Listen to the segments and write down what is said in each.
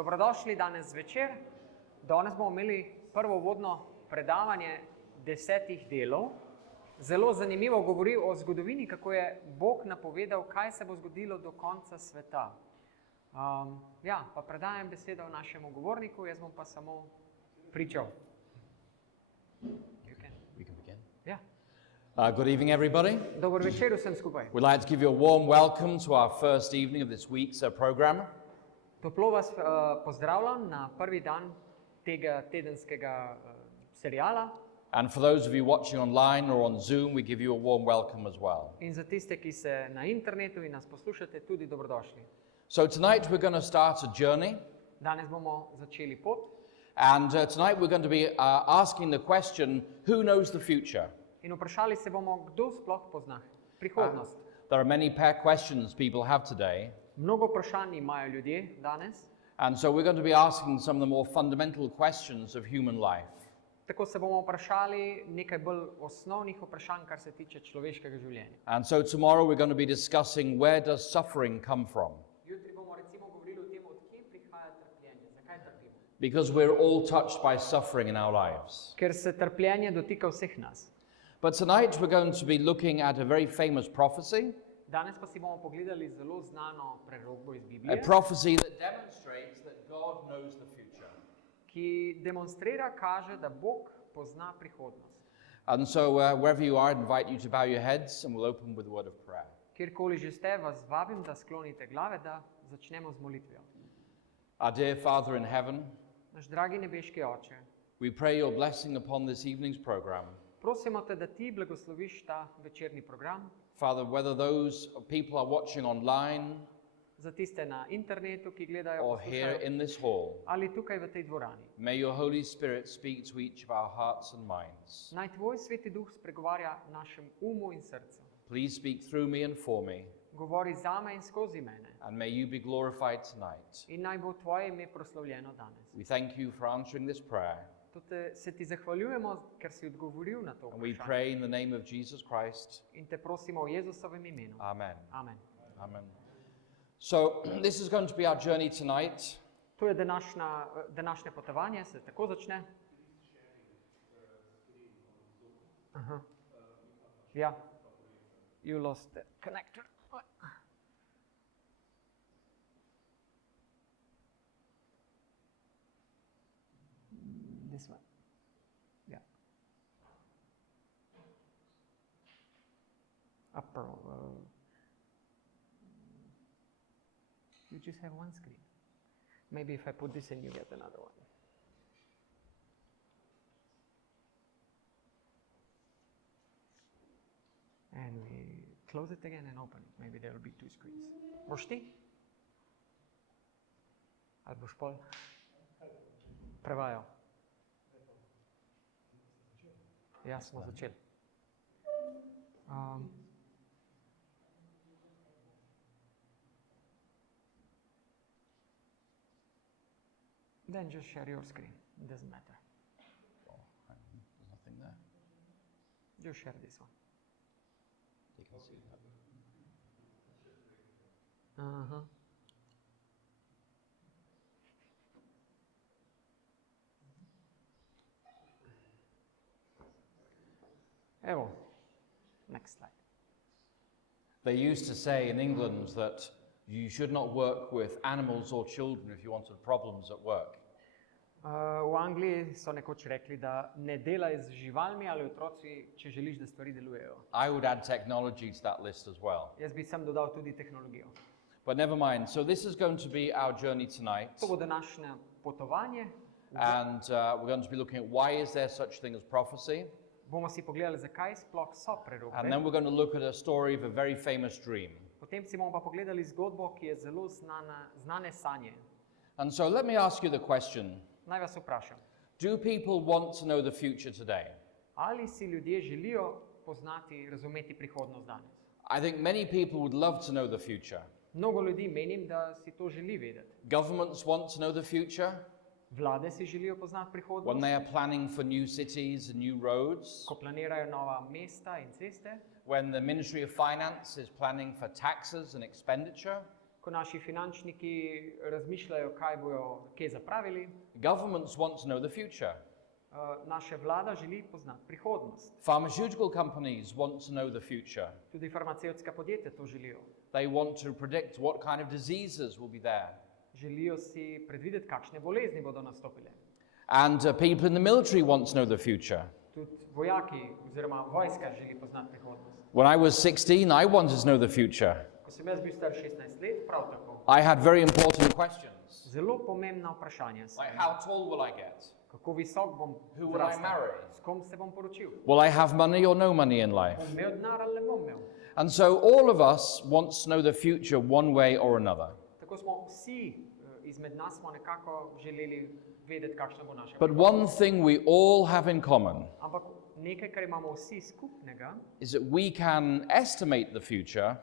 Dobrodošli danes zvečer. Danes bomo imeli prvo uvodno predavanje 10 delov. Zelo zanimivo govori o zgodovini, kako je Bog napovedal, kaj se bo zgodilo do konca sveta. Pa predajam besedo našemu govorniku, jaz bom pa samo pričal. We can begin. Ja. Good evening, everybody. Dober večer vsem skupaj. We'd like to give you a warm welcome to our first evening of this week's program. Toplo vas pozdravljam na prvi dan tega tedenskega seriala. And for those of you watching online or on Zoom, we give you a warm welcome as well. In za tiste, ki se na internetu in nas poslušate, tudi dobrodošli. So tonight we're going to start a journey. Danes bomo začeli pot. And tonight we're going to be asking the question, who knows the future? In vprašali se bomo, kdo sploh pozna prihodnost. There are many questions people have today. Mnogo vprašanj imajo ljudje danes. And so we're going to be asking some of the more fundamental questions of human life. Tako se bomo vprašali nekaj bolj osnovnih vprašanj, kar se tiče človeškega življenja. And so tomorrow we're going to be discussing where does suffering come from? Jutri bomo recimo govorili o tem, od kje prihaja trpljenje, zakaj trpimo. Because we're all touched by suffering in our lives. Ker se trpljenje dotika vseh nas. But tonight we're going to be looking at a very famous prophecy. Danes pa si bomo pogledali zelo znano prerokbo iz A Biblije, prophecy that demonstrates that God knows the future. ki demonstrira, kaže, da Bog pozna prihodnost. And so wherever you are, I invite you to bow your heads and we'll open with a word of prayer. Kjerkoli že ste, vas vabim, da sklonite glave, da začnemo z molitvijo. Our dear Father in heaven, Naš dragi nebeški Oče, we pray your blessing upon this evening's program. prosimo te, da ti blagosloviš ta večerni program, Father, whether those people are watching online za tiste na internetu, ki gledajo, or here poslušajo, in this hall, ali tukaj v tej dvorani. may your Holy Spirit speak to each of our hearts and minds. Naj tvoj Sveti Duh spregovarja našem umu in srcu. Please speak through me and for me, Govori zame in skozi mene. and may you be glorified tonight. In naj bo tvoje ime proslavljeno danes. We thank you for answering this prayer, Tudi se ti zahvaljujemo, ker si odgovoril na to and we vprašanje. pray in the name of Jesus Christ. In te prosimo v Jezusovem imenu. Amen. Amen. Amen. So this is going to be our journey tonight. To je današnje potovanje, se tako začne. Aha. Ja. You lost the connector. This one. Yeah. Upper. You just have one screen. Maybe if I put this in, you get another one. And we close it again and open it. Maybe there will be two screens. Boš ti? Ali boš pol prevajal? Ja, smo začeli. Then just share your screen. It doesn't matter. Oh, there's nothing there. Just share this one. You can see that. Uh-huh. Evo, next slide. They used to say in England that you should not work with animals or children if you wanted problems at work. V Angliji so nekoč rekli, da ne delaj z živalmi ali otroci, če želiš, da stvari delujejo. I would add technology to that list as well. Jaz bi sem dodal tudi tehnologijo. But never mind. So this is going to be our journey tonight. To bo današnje potovanje. And we're going to be looking at why is there such thing as prophecy. Bomo si pogledali, zakaj sploh so And then prerokbe. we're going to look at a story of a very famous dream. Potem si bomo pa pogledali zgodbo, ki je zelo znane sanje. And so let me ask you the question. Naj vas vprašam. Do people want to know the future today? Ali si ljudje želijo poznati, razumeti prihodnost danes? I think many people would love to know the future. Mnogo ljudi menim, da si to želi vedeti. Governments want to know the future. Vlade si želijo poznati When prihodnost, they are planning for new cities and new roads. ko planirajo nova mesta in ceste, When the Ministry of Finance is planning for taxes and expenditure. ko naši finančniki razmišljajo, kaj bojo kje zapravili. Governments want to know the future. Naša vlada želi poznati prihodnost. Pharmaceutical companies want to know the future. Tudi farmacevtska podjetja to želijo. They want to predict what kind of diseases will be there. Želijo si predvideti, kakšne bolezni bodo nastopile. And people in the military want to know the future. Tudi vojaki oziroma vojska želi poznati prihodnost. When I was 16, I wanted to know the future. Ko sem jaz bil star 16 let, prav tako. I had very important questions. Zelo pomembna vprašanja so. Like, how tall will I get? Kako visok bom Who will I zrastel? marry? S kom se bom poročil? Will I have money or no money in life? Bom imel denar ali ne bom imel? And so all of us want to know the future one way or another. Tako smo vsi izmed nas smo nekako želeli vedeti, kakšna bo naša But one thing we all have in common Ampak nekaj, kar imamo vsi skupnega, is that we can estimate the future,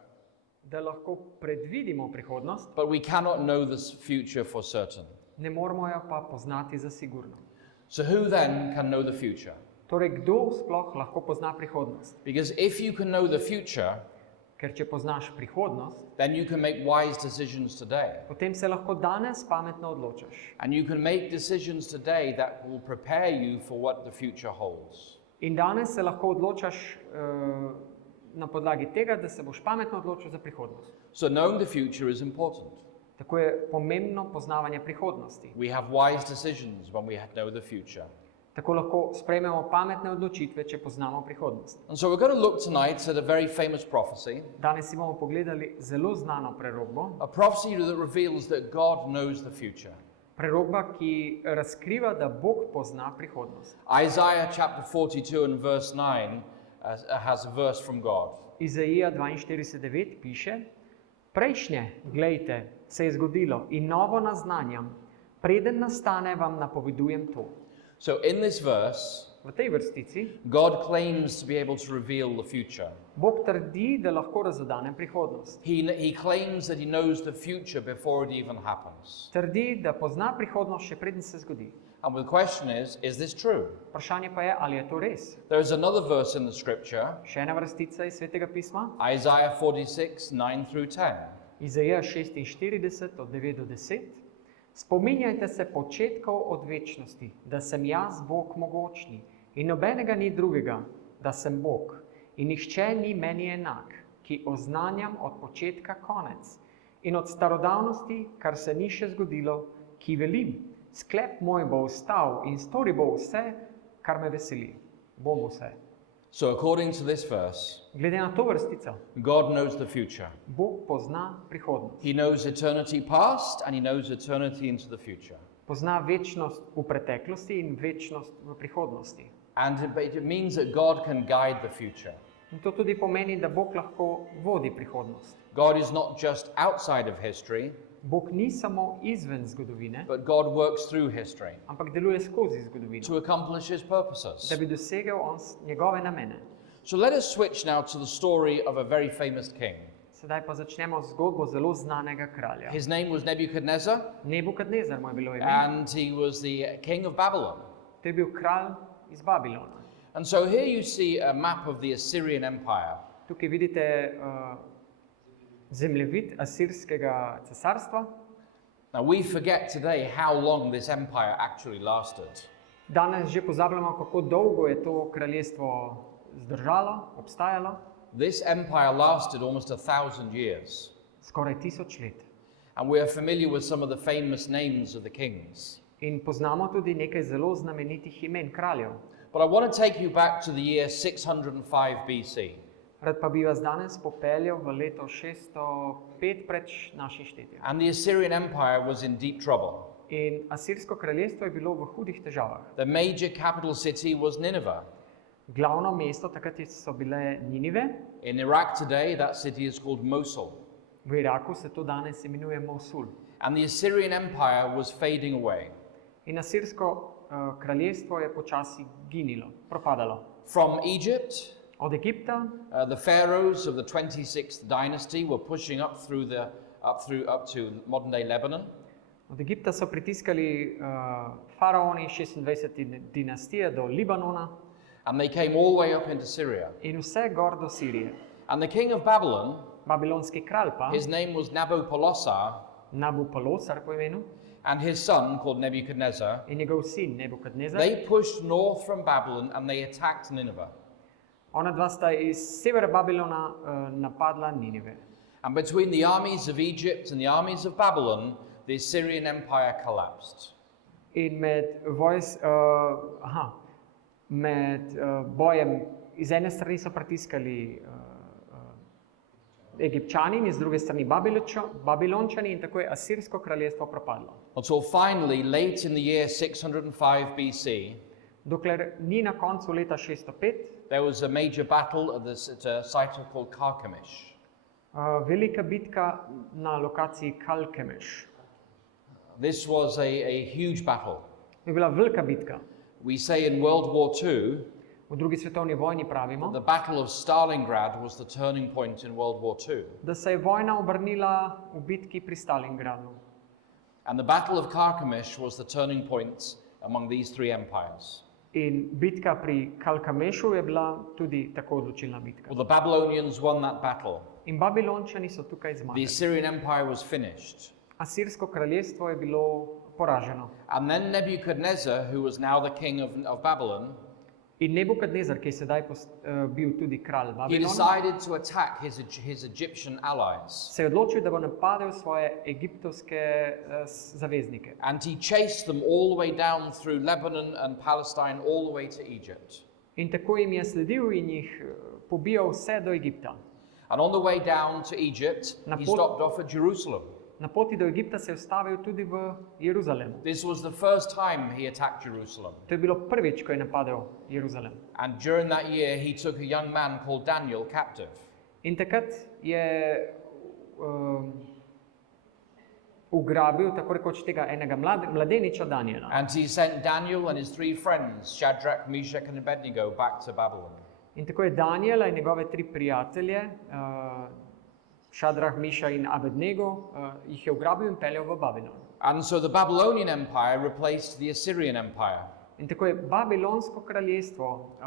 da lahko predvidimo prihodnost, but we cannot know this future for certain. ne moramo jo pa poznati za sigurno. So who then can know the future? Torej, kdo sploh lahko pozna prihodnost? Because if you can know the future, Ker če poznaš prihodnost, then you can make wise decisions today. potem se lahko danes pametno odločaš. And you can make decisions today that will prepare you for what the future holds. In danes se lahko odločaš na podlagi tega, da se boš pametno odločil za prihodnost. So knowing the future is important. Tako je pomembno poznavanje prihodnosti. We have wise decisions when we know the future. Tako lahko sprejmemo pametne odločitve, če poznamo prihodnost. And so we're going to look tonight at a very famous prophecy, Danes si bomo pogledali zelo znano prerokbo. a prophecy that reveals that God knows the future. Prerokba, ki razkriva, da Bog pozna prihodnost. Isaiah chapter 42 and verse 9 has a verse from God. Izaija 42:9 piše: Prejšnje, glejte, se je zgodilo in novo naznanjam, preden nastane, vam napovedujem to. So in this verse, V tej vrstici God claims to be able to reveal the future. Bog trdi, da lahko razodane prihodnost. He claims that he knows the future before it even happens. Trdi, da pozna prihodnost še preden se zgodi. And the question is this true? Vprašanje pa je, ali je to res. There's another verse in the scripture, Še ena vrstica iz Svetega pisma, Isaiah 46, 9 through 10. Izaija 46 od 9 do 10. Spominjajte se početkov od večnosti, da sem jaz Bog mogočni in nobenega ni drugega, da sem Bog in nihče ni meni enak, ki oznanjam od početka konec in od starodavnosti, kar se ni še zgodilo, ki velim, sklep moj bo ostal in stori bo vse, kar me veseli. Bom vse. So according to this verse, Glede na to vrstico, God knows the future. Bog pozna prihodnost. He knows eternity past and he knows eternity into the future. Pozna večnost v preteklosti in večnost v prihodnosti. And it means that God can guide the future. In to tudi pomeni, da Bog lahko vodi prihodnost. God is not just outside of history, Bog ni samo izven zgodovine, but God works through history ampak deluje skozi zgodovino, to accomplish his purposes. da bi dosegel on njegove namene. So let us switch now to the story of a very famous king. Sedaj pa začnemo z zgodbo zelo znanega kralja. His name was Nebuchadnezzar, Nebukadnezar mu je bilo ime. and he was the king of Babylon. To je bil kralj iz Babilona. And so here you see a map of the Assyrian Empire. Tukaj vidite zemljevid asirskega cesarstva. Now we forget today how long this empire actually lasted. Danes že pozabljamo, kako dolgo je to kraljestvo zdržalo, obstajalo. This empire lasted almost 1,000 years. Skoraj 1000 let. And we are familiar with some of the famous names of the kings. In poznamo tudi nekaj zelo znamenitih imen kraljev. But I want to take you back to the year 605 BC. Rad pa bi vas danes popeljal v leto 605 pred našim štetjem. And the Assyrian Empire was in deep trouble. In asirsko kraljestvo je bilo v hudih težavah. The major capital city was Nineveh. Glavno mesto takrat so bile Ninive. In Iraq today, that city is called Mosul. V Iraku se to danes imenuje Mosul. And the Assyrian Empire was fading away. In asirsko kraljestvo je počasi ginilo, propadalo. From Egypt, Od Egipta the pharaohs of the 26th dynasty were pushing up up to modern day Lebanon. Od Egipta so pritiskali faraoni 26. dinastije do Libanona And they came all the way up into Syria. in vse gor do Sirije. And the king of Babylon babilonski kralj pa, his name was Nabopolassar, Nabopolosar po imenu, and his son, called Nebuchadnezzar, in njegov sin Nebukadnezar. they pushed north from Babylon and they attacked Nineveh. Ona dva sta iz severa Babilona napadla Ninive. And between the armies of Egypt and the armies of Babylon, the Assyrian Empire collapsed. In med bojem iz ene strani so pritiskali Egipčani in iz druge strani Babilončani in tako je Asirsko kraljestvo propadlo. Until finally, late in the year 605 BC, Dokler ni na koncu leta 605, there was a major battle at a site called Carchemish. velika bitka na lokaciji Kalkemeš. This was a huge battle. Je bila velika bitka. We say in World War II, V drugi svetovni vojni pravimo, the Battle of Stalingrad was the turning point in World War II. da se je vojna obrnila v bitki pri Stalingradu. And the Battle of Carchemish was the turning point among these three empires. In bitka pri Kalkamešu je bila tudi tako odločilna bitka. Well, the Babylonians won that battle. In Babilončani so tukaj The zmagali. Assyrian Empire was finished. Asirsko kraljestvo je bilo poraženo. And then Nebuchadnezzar, who was now the king of Babylon, In Nebukadnezar, ki je sedaj bil tudi kralj he Babilona, decided to attack his Egyptian allies. se je odločil, da bo napadel svoje egiptovske zaveznike. And he chased them all the way down through Lebanon and Palestine, all the way to Egypt. In tako jim je sledil in jih pobijal vse do Egipta. And on the way down to Egypt, he stopped off at Jerusalem. Na poti do Egipta se je ustavil tudi v Jeruzalemu. This was the first time he attacked Jerusalem. To je bilo prvič, ko je napadel Jeruzalem. And during that year, he took a young man called Daniel captive. In takrat je ugrabil tako rekoč tega enega mladeniča Daniela. And he sent Daniel and his three friends, Shadrach, Meshach, and Abednego, back to Babylon. In tako je Daniela in njegove tri prijatelje, Shadrach, Miša in Abednego, jih je ugrabil in peljal v Babilon. And so the Babylonian Empire replaced the Assyrian Empire. In tako je Babilonsko kraljestvo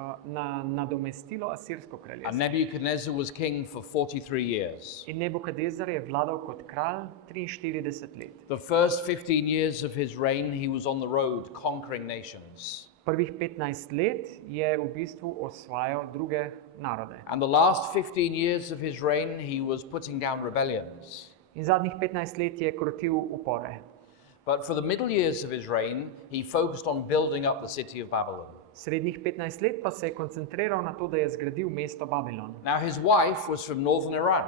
nadomestilo Asirsko And kraljestvo. Nebuchadnezzar was king for 43 years. In Nebukadnezar je vladal kot kralj 43 let. The first 15 years of his reign, he was on the road conquering nations. Prvih 15 let je v bistvu osvajal druge narode. And the last 15 years of his reign, he was putting down rebellions. In zadnjih 15 let je krotil upore. But for the middle years of his reign, he focused on building up the city of Babylon. Srednjih 15 let pa se je koncentriral na to, da je zgradil mesto Babilon. Now, his wife was from northern Iran,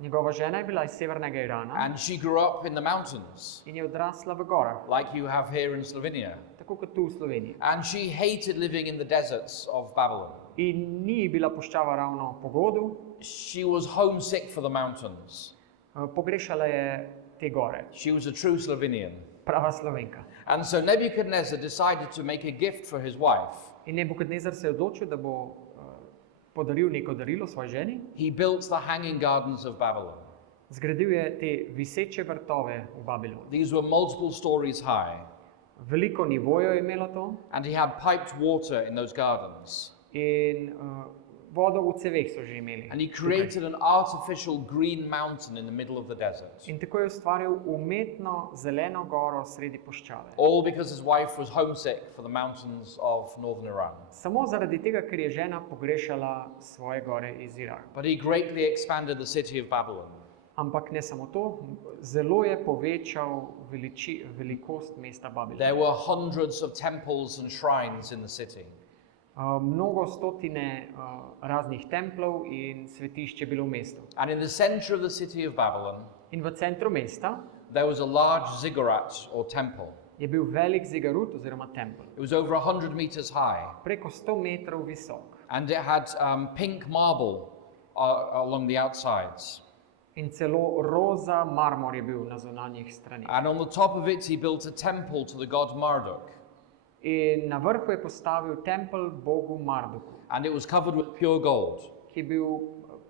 Njegova žena je bila iz severnega Irana and she grew up in the mountains, in je odrasla v gorah, like you have here in Slovenia. tako kot tu v Sloveniji. And she hated living in the deserts of Babylon. In ni bila puščava ravno pogodu, She was homesick for the mountains. pogrešala je te gore, She was a true Slovenian. prava Slovenka. And so Nebuchadnezzar decided to make a gift for his wife. In Nebukadnezar se je odločil, da bo podaril neko darilo svoji ženi. He built the hanging gardens of Babylon. Zgradil je te viseče vrtove v Babilonu. These were multiple stories high. Veliko nivojev je imelo to And he had piped water in those gardens. in vodo v ceveh so že imeli. And he tukaj. created an artificial green mountain in the middle of the desert. In tako je ustvaril umetno zeleno goro sredi puščave. All because his wife was homesick for the mountains of northern Iran. Samo zaradi tega, ker je žena pogrešala svoje gore iz Iraka. But he greatly expanded the city of Babylon. Ampak ne samo to, zelo je povečal velikost mesta Babilon. There were hundreds of temples and shrines in the city. Mnogo stotine raznih templov in svetišč je bilo v mestu. And in the center of the city of Babylon, In v centru mesta there was a large ziggurat or temple. je bil velik zigarut oziroma tempelj, It was over 100 meters high. preko 100 metrov visok. And it had pink marble along the outsides. In celo roza marmor je bil na zunanjih stranih. And on the top of it, he built a temple to the god Marduk. In na vrhu je postavil tempelj bogu Marduku, And it was covered with pure gold. ki je bil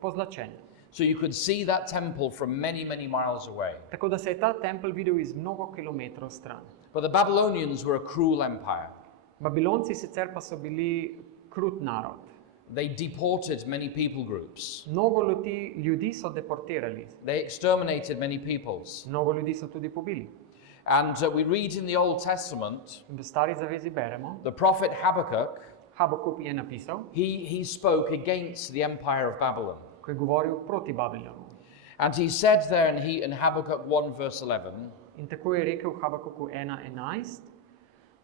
pozlačen. So you could see that temple from many, many miles away. Tako da se je ta tempelj videl iz mnogo kilometrov stran. But the Babylonians were a cruel empire. Babilonci sicer pa so bili krut narod. They deported many people groups. Mnogo ljudi so deportirali, They exterminated many peoples. mnogo ljudi so tudi pobili. And we read in the Old Testament, V Stari zavezi beremo, the prophet Habakkuk, Habakuk je napisal, he spoke against the empire of Babylon. ko je govoril proti Babilonu. And he said there in Habakkuk 1 verse 11, In tako je rekel v Habakuku 1:11,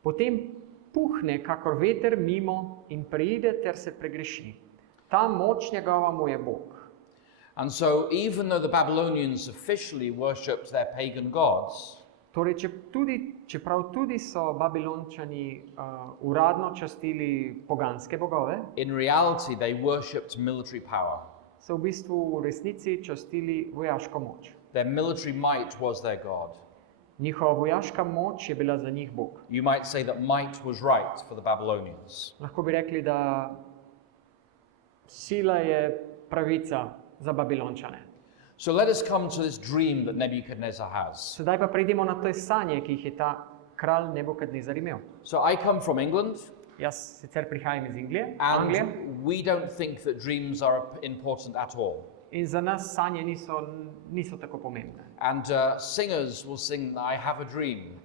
potem puhne kakor veter mimo in preide ter se pregreši. Ta moč njegova mu je Bog. and so even though the Babylonians officially worshipped their pagan gods, Torej, čeprav tudi so Babilončani uradno častili poganske bogove, in reality they worshipped military power. so v bistvu v resnici častili vojaško moč. Their military might was their god. Njihova vojaška moč je bila za njih Bog. You might say that might was right for the Babylonians. Lahko bi rekli, da sila je pravica za Babilončane. So let us come to this dream that Nebuchadnezzar has. Sedaj pa prejdemo na te sanje, ki jih je ta kralj Nebukadnezar imel. So I come from England, Jaz sicer prihajam iz Anglije and we don't think that dreams are important at all. in za nas sanje niso tako pomembne. And singers will sing, I have a dream.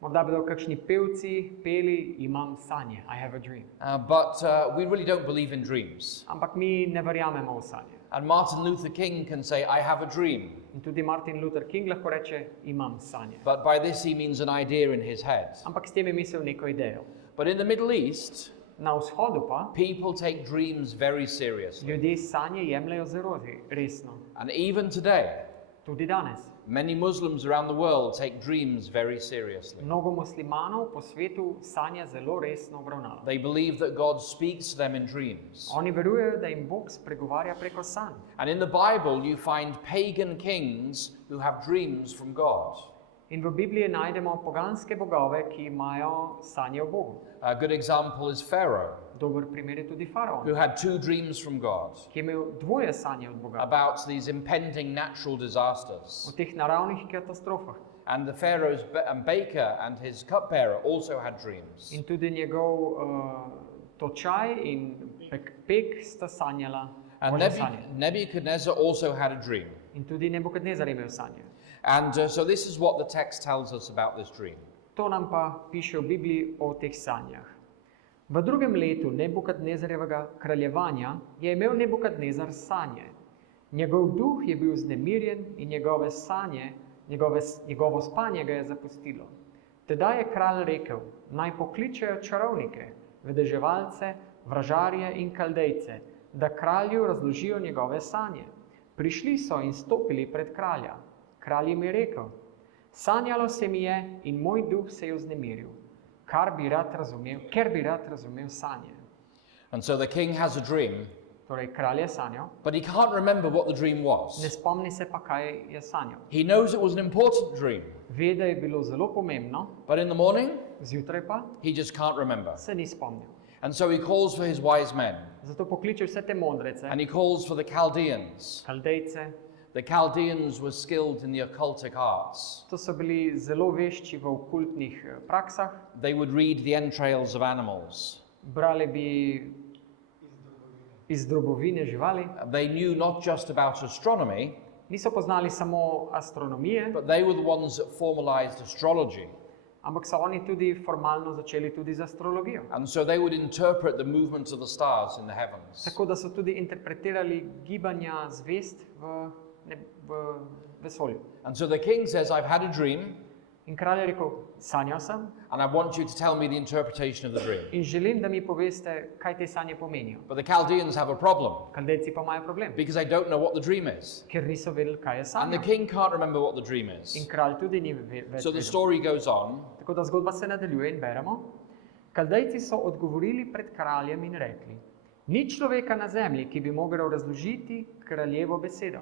Morda bodo kakšni pevci peli, imam sanje, I have a dream. But we really don't believe in dreams. Ampak mi ne verjamemo v sanje. And Martin Luther King can say, I have a dream. In tudi Martin Luther King lahko reče, imam sanje. But by this he means an idea in his head. Ampak s tem je mislil neko idejo. But in the Middle East, Na vzhodu pa people take dreams very seriously. ljudje sanje jemljejo zelo resno. And even today, Tudi danes. many Muslims around the world take dreams very seriously. Mnogo muslimanov po svetu sanje zelo resno obravnava. They believe that God speaks to them in dreams. Oni verujejo, da jim Bog spregovarja preko sanj. And in the Bible, you find pagan kings who have dreams from God. In v Bibliji najdemo poganske bogove, ki imajo sanje o Bogu. A good example is Pharaoh, Dober primer je tudi faraon, who had two dreams from God ki je imel dvoje sanje od Boga about these impending natural disasters. o teh naravnih katastrofah. And the Pharaoh's baker and his cupbearer also had dreams. In tudi njegov točaj in pek sta sanjala And Božje sanje. Nebuchadnezzar also had a dream. In tudi Nebukadnezar je imel sanje. And so this is what the text tells us about this dream. To nam pa piše v Bibliji o teh sanjah. V drugem letu Nebukadnezarjevega kraljevanja je imel Nebukadnezar sanje. Njegov duh je bil vznemirjen in njegove sanje, njegovo spanje ga je zapustilo. Tedaj je kralj rekel, naj pokličejo čarovnike, vedeževalce, vražarje in kaldejce, da kralju razložijo njegove sanje. Prišli so in stopili pred kralja. Kralj jim je rekel, sanjalo se mi je in moj duh se je vznemiril, ker bi rad razumel sanje. And so the king has a dream, Torej, kralj je sanjal, but he can't remember what the dream ne was. spomni se pa, kaj je sanjal. He knows it was an important dream, Ve, da je bilo zelo pomembno, but in the morning, zjutraj pa he just can't remember. se ni spomnil. And so he calls for his wise men, Zato pokliče vse te modrece, and he calls for the Chaldeans. kaldejce. The Chaldeans were skilled in the occultic arts. To so bili zelo vešči v okultnih praksah. They would read the entrails of animals. Brali bi iz drobovine živali. They knew not just about astronomy, Niso poznali samo astronomije, but they were the ones that formalized astrology. ampak so oni tudi formalno začeli tudi z astrologijo. And so they would interpret the movements of the stars in the heavens. Tako da so tudi interpretirali gibanja zvezd v vesolju. And so the king says, I've had a dream, In kralj je rekel, sanjal sem and I want you to tell me the interpretation of the dream. in želim, da mi poveste, kaj te sanje pomenijo. But the Chaldeans have a problem, Kaldejci pa imajo problem, because they don't know what the dream is. ker niso vedeli, kaj je And the sanjal. king can't remember what the dream In is. kralj tudi ni več So the vedel. story goes on, Tako da zgodba se nadaljuje in beremo. Kaldejci so odgovorili pred kraljem in rekli, ni človeka na zemlji, ki bi mogel razložiti kraljevo besedo.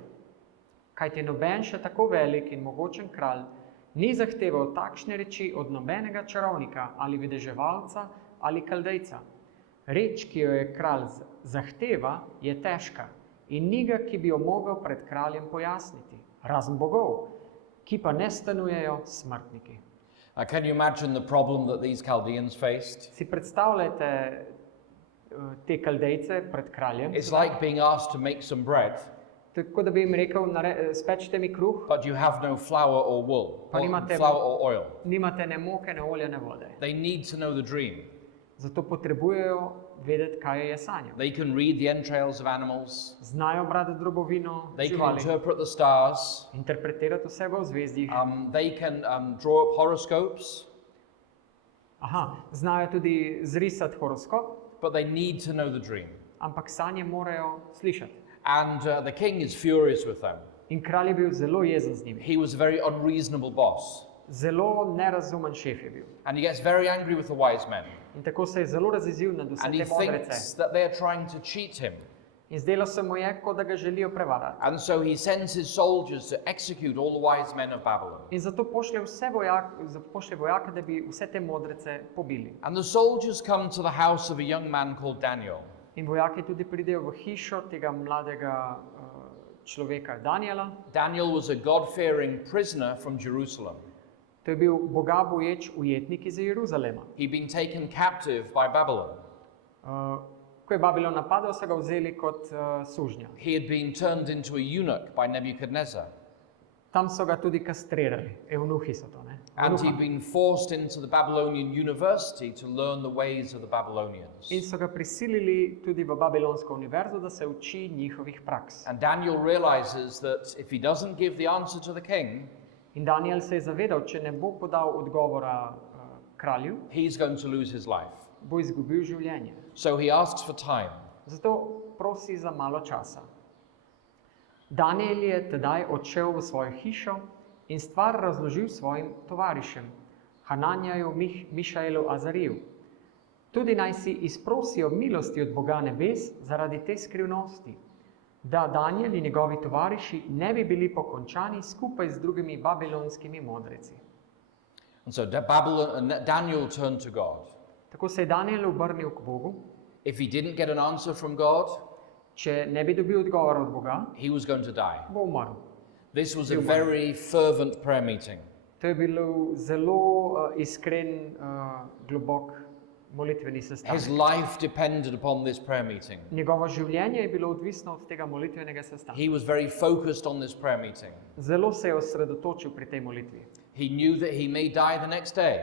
Kajti noben še tako velik in mogočen kralj ni zahteval takšne reči od nobenega čarovnika ali vedeževalca ali kaldejca. Reč, ki jo je kralj zahteva, je težka in ni ga, ki bi jo mogel pred kraljem pojasniti, razen bogov, ki pa ne stanujejo smrtniki. can you imagine the problem that these Chaldeans faced? Si predstavljate te Kaldejce pred kraljem. It's like being asked to make some bread, Tako da bi jim rekel, spečite mi kruh, but you have no flour or wool, Pa or nimate- flour or oil. nimate ne moke, ne olja, ne vode. They need to know the dream. Zato potrebujejo vedeti, kaj je sanjal. They can read the entrails of animals. Znajo brati drobovino They can živali, interpret the stars. interpretirati vse v ozvezdjih. They can draw up horoscopes, Znajo tudi zrisati horoskop, but they need to know the dream. ampak sanje morajo slišati. And the king is furious with them. In kralj je bil zelo jezen z njimi. He was a very unreasonable boss. Zelo nerazumen šef je bil. And he gets very angry with the wise men. In tako se je zelo razjezil nad vse And he te modrece. thinks that they are trying to cheat him. In zdelo se mu je, kot da ga želijo prevarati. And so he sends his soldiers to execute all the wise men of Babylon. In zato pošlje vojake, da bi vse te modrece pobili. And the soldiers come to the house of a young man called Daniel. In vojaki tudi pridejo v hišo tega mladega človeka Daniela. Daniel was a God-fearing prisoner from Jerusalem. To je bil Boga boječ ujetnik iz Jeruzalema. He'd been taken captive by Babylon. Ko je Babilon napadal, so ga vzeli kot sužnja. He had been turned into a eunuch by Nebuchadnezzar. Tam so ga tudi kastrirali, evnuhi so to, ne? And Evnuha. he'd been forced into the Babylonian university to learn the ways of the Babylonians. In so ga prisilili tudi v Babilonsko univerzo, da se uči njihovih praks. And Daniel realizes that if he doesn't give the answer to the king, In Daniel se je zavedal, če ne bo podal odgovora kralju, he's going to lose his life. bo izgubil življenje. So he asks for time. Zato prosi za malo časa. Daniel je tedaj odšel v svojo hišo in stvar razložil svojim tovarišem, Hananjaju, Mišaelu, Azariju. Tudi naj si izprosijo milosti od Boga nebes zaradi te skrivnosti, da Daniel in njegovi tovariši ne bi bili pokončani skupaj z drugimi babilonskimi modreci. And so Daniel turned to God. Tako se je Daniel obrnil k Bogu. If he didn't get an answer from God, Če ne bi dobil odgovora od Boga, he was going to die. bo umrl. This was a very fervent prayer meeting. To je bil zelo iskren, globok molitveni His sestanek. life depended upon this prayer meeting. Njegovo življenje je bilo odvisno od tega molitvenega sestanka. He was very focused on this prayer meeting. Zelo se je osredotočil pri tej molitvi. He knew that he may die the next day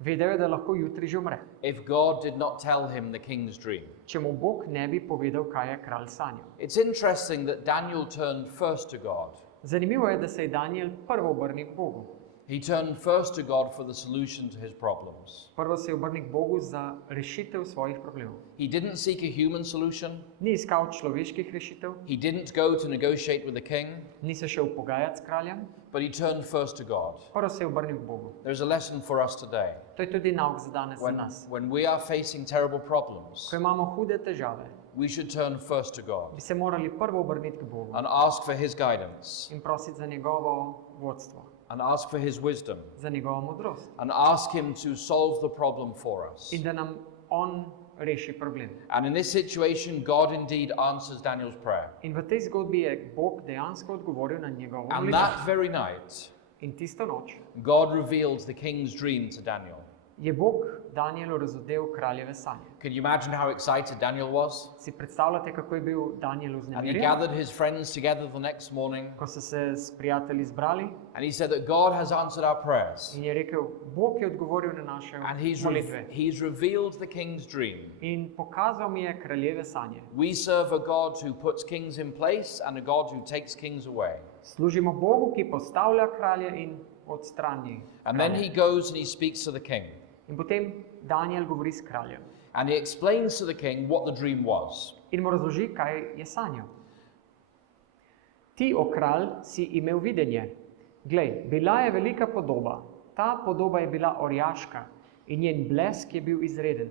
Vedel je, da lahko jutri že umre, if God did not tell him the king's dream. če mu Bog ne bi povedal, kaj je kralj sanjal. It's interesting that Daniel turned first to God. Zanimivo je, da se je Daniel prvo obrnil k Bogu. He turned first to God for the solution to his problems. Prvo se je obrnil k Bogu za rešitev svojih problemov. He didn't seek a human solution. Ni iskal človeških rešitev, He didn't go to negotiate with the king, ni se šel pogajati s kraljem, but he turned first to God. prvo se je obrnil k Bogu. There's a lesson for us today. To je tudi nauk za danes za nas. When we are facing terrible problems, Ko imamo hude težave, we should turn first to God bi se morali prvo obrniti k Bogu and ask for his guidance in prositi za njegovo vodstvo, and ask for his wisdom za njegovo modrost and ask him to solve the problem for us. in da nam on reši problem. And in this situation, God indeed answers Daniel's prayer. In v tej zgodbi je Bog dejansko odgovoril na njegovo And molitev. that very night, In tisto noč God revealed the king's dream to Daniel. je Bog Danielu razodel kraljeve sanje. Can you imagine how excited Daniel was? Si predstavljate, kako je bil Daniel And he vznemirjen, gathered his friends together the next morning ko so se s prijatelji zbrali and he said that God has answered our prayers. in je rekel, Bog je odgovoril na naše And molitve he's revealed the king's dream. in pokazal mi je kraljeve sanje. We serve a God who puts kings in place and a God who takes kings away. Služimo Bogu, ki postavlja kralje in odstrani And then kralje. he goes and he speaks to the king. In potem Daniel govori s kraljem And he explains to the king what the dream was. in mu razloži, kaj je sanjal. Ti, o kralj, si imel videnje. Glej, bila je velika podoba. Ta podoba je bila orjaška in njen blesk je bil izreden.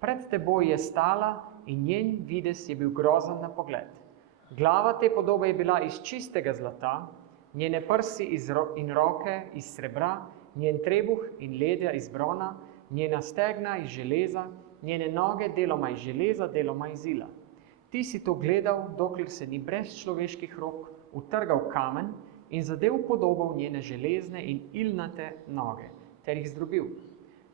Pred teboj je stala in njen videz je bil grozen na pogled. Glava te podobe je bila iz čistega zlata, njene prsi in roke iz srebra, njen trebuh in ledja iz brona, njena stegna iz železa, njene noge deloma iz železa, deloma iz ila. Ti si to gledal, dokler se ni brez človeških rok utrgal kamen in zadev podobo v njene železne in ilnate noge, ter jih zdrobil.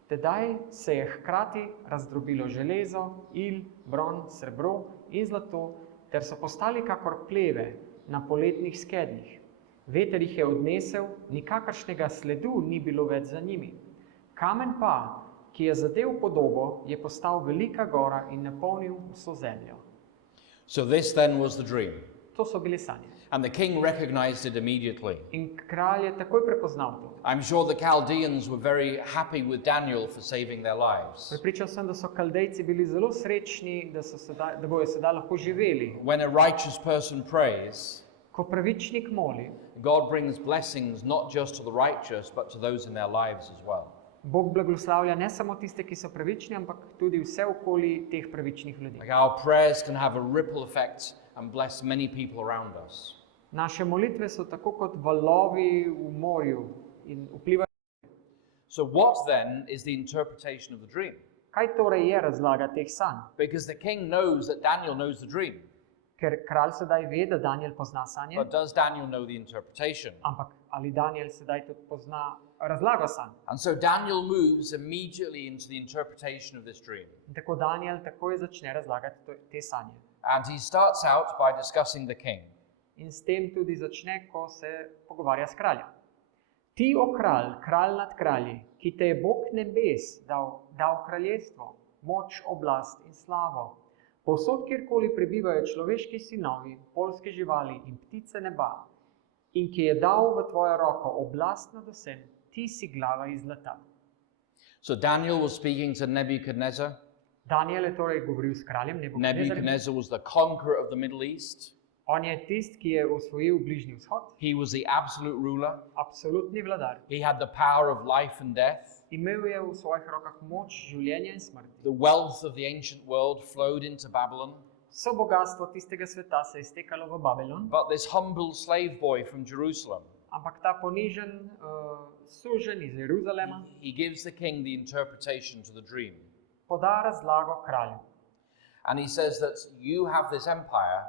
Tedaj se je hkrati razdrobilo železo, il, bron, srebro in zlato, ter so postali kakor pleve na poletnih skednjih. Veter jih je odnesel, nikakršnega sledu ni bilo več za njimi. Kamen pa, ki je zadel podobo, je postal velika gora in napolnil vso zemljo. So this then was the dream. To so bile sanje. And the king recognized it immediately. In kralj je takoj prepoznal to. I'm sure the Chaldeans were very happy with Daniel for saving their lives. Prepričan sem, da so Kaldejci bili zelo srečni, da bojo sedaj lahko živeli. When a righteous person prays, Ko pravičnik moli, God brings blessings not just to the righteous, but to those in their lives as well. Bog blagoslavlja ne samo tiste, ki so pravični, ampak tudi vse okoli teh pravičnih ljudi. Like our prayers can have a ripple effect and bless many people around us. Naše molitve so tako kot valovi v morju in vplivajo. So what then is the interpretation of the dream? Kaj torej je razlaga teh sanj? Because the king knows that Daniel knows the dream, Ker kralj sedaj ve, da Daniel pozna sanje, but does Daniel know the interpretation? ampak ali Daniel sedaj tudi pozna razlago sanj? And so Daniel moves immediately into the interpretation of this dream. In tako Daniel takoj začne razlagati te sanje. And he starts out by discussing the king. In s tem tudi začne, ko se pogovarja s kraljem. Ti, o kralj, kralj nad kralji, ki te je Bog nebes dal kraljestvo, moč, oblast in slavo. Povsod, kjerkoli prebivajo človeški sinovi, poljske živali in ptice neba, in ki je dal v tvojo roko oblast nad vsem, ti si glava iz zlata. So Daniel was speaking to Nebuchadnezzar. Daniel je torej govoril s kraljem Nebukadnezarjem. Nebuchadnezzar was the conqueror of the Middle East. On je tist, ki je osvojil Bližnji vzhod, He was the absolute ruler. absolutni vladar. He had the power of life and death. Imel je v svojih rokah moč življenja in smrti. The wealth of the ancient world flowed into Babylon. Vso bogatstvo tistega sveta se je iztekalo v Babilon, But this humble slave boy from Jerusalem, ampak ta ponižen suženj iz Jeruzalema he gives the king the interpretation to the dream. poda razlago kralju. And he says that you have this empire,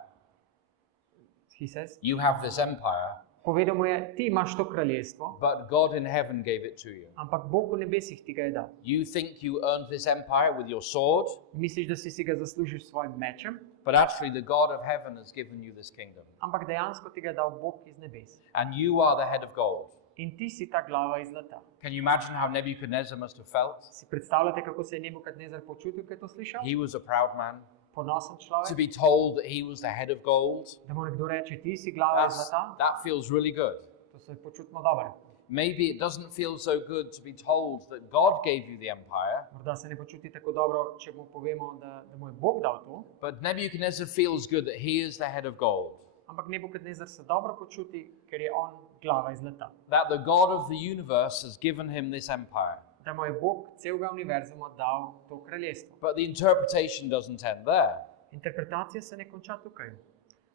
Povedal mu je, ti imaš to kraljestvo, but God in heaven gave it to you. ampak Bog v nebesih ti ga je dal. You think you earned this empire with your sword, Misliš, da si ga zaslužil s svojim mečem, but actually the God of heaven has given you this kingdom. ampak dejansko ti ga je dal Bog iz nebes. And you are the head of gold. In ti si ta glava iz zlata. Can you imagine how Nebuchadnezzar must have felt? Si predstavljate, kako se je Nebukadnezar počutil, ko je to slišal? He was a proud man. Ponosen To človek, be told that he was the head of gold, da mu nekdo reče, ti si glava iz zlata, that feels really good. to se počutimo dobro. Maybe it doesn't feel so good to be told that God gave you the empire, Morda se ne počuti tako dobro, če mu povemo, da mu je Bog dal to, but Nebuchadnezzar feels good that he is the head of gold, ampak Nebukadnezar se dobro počuti, ker je on glava iz zlata. that the God of the universe has given him this empire. Da mu je Bog celega univerzuma dal to kraljestvo. But the interpretation doesn't end there. Interpretacija se ne konča tukaj.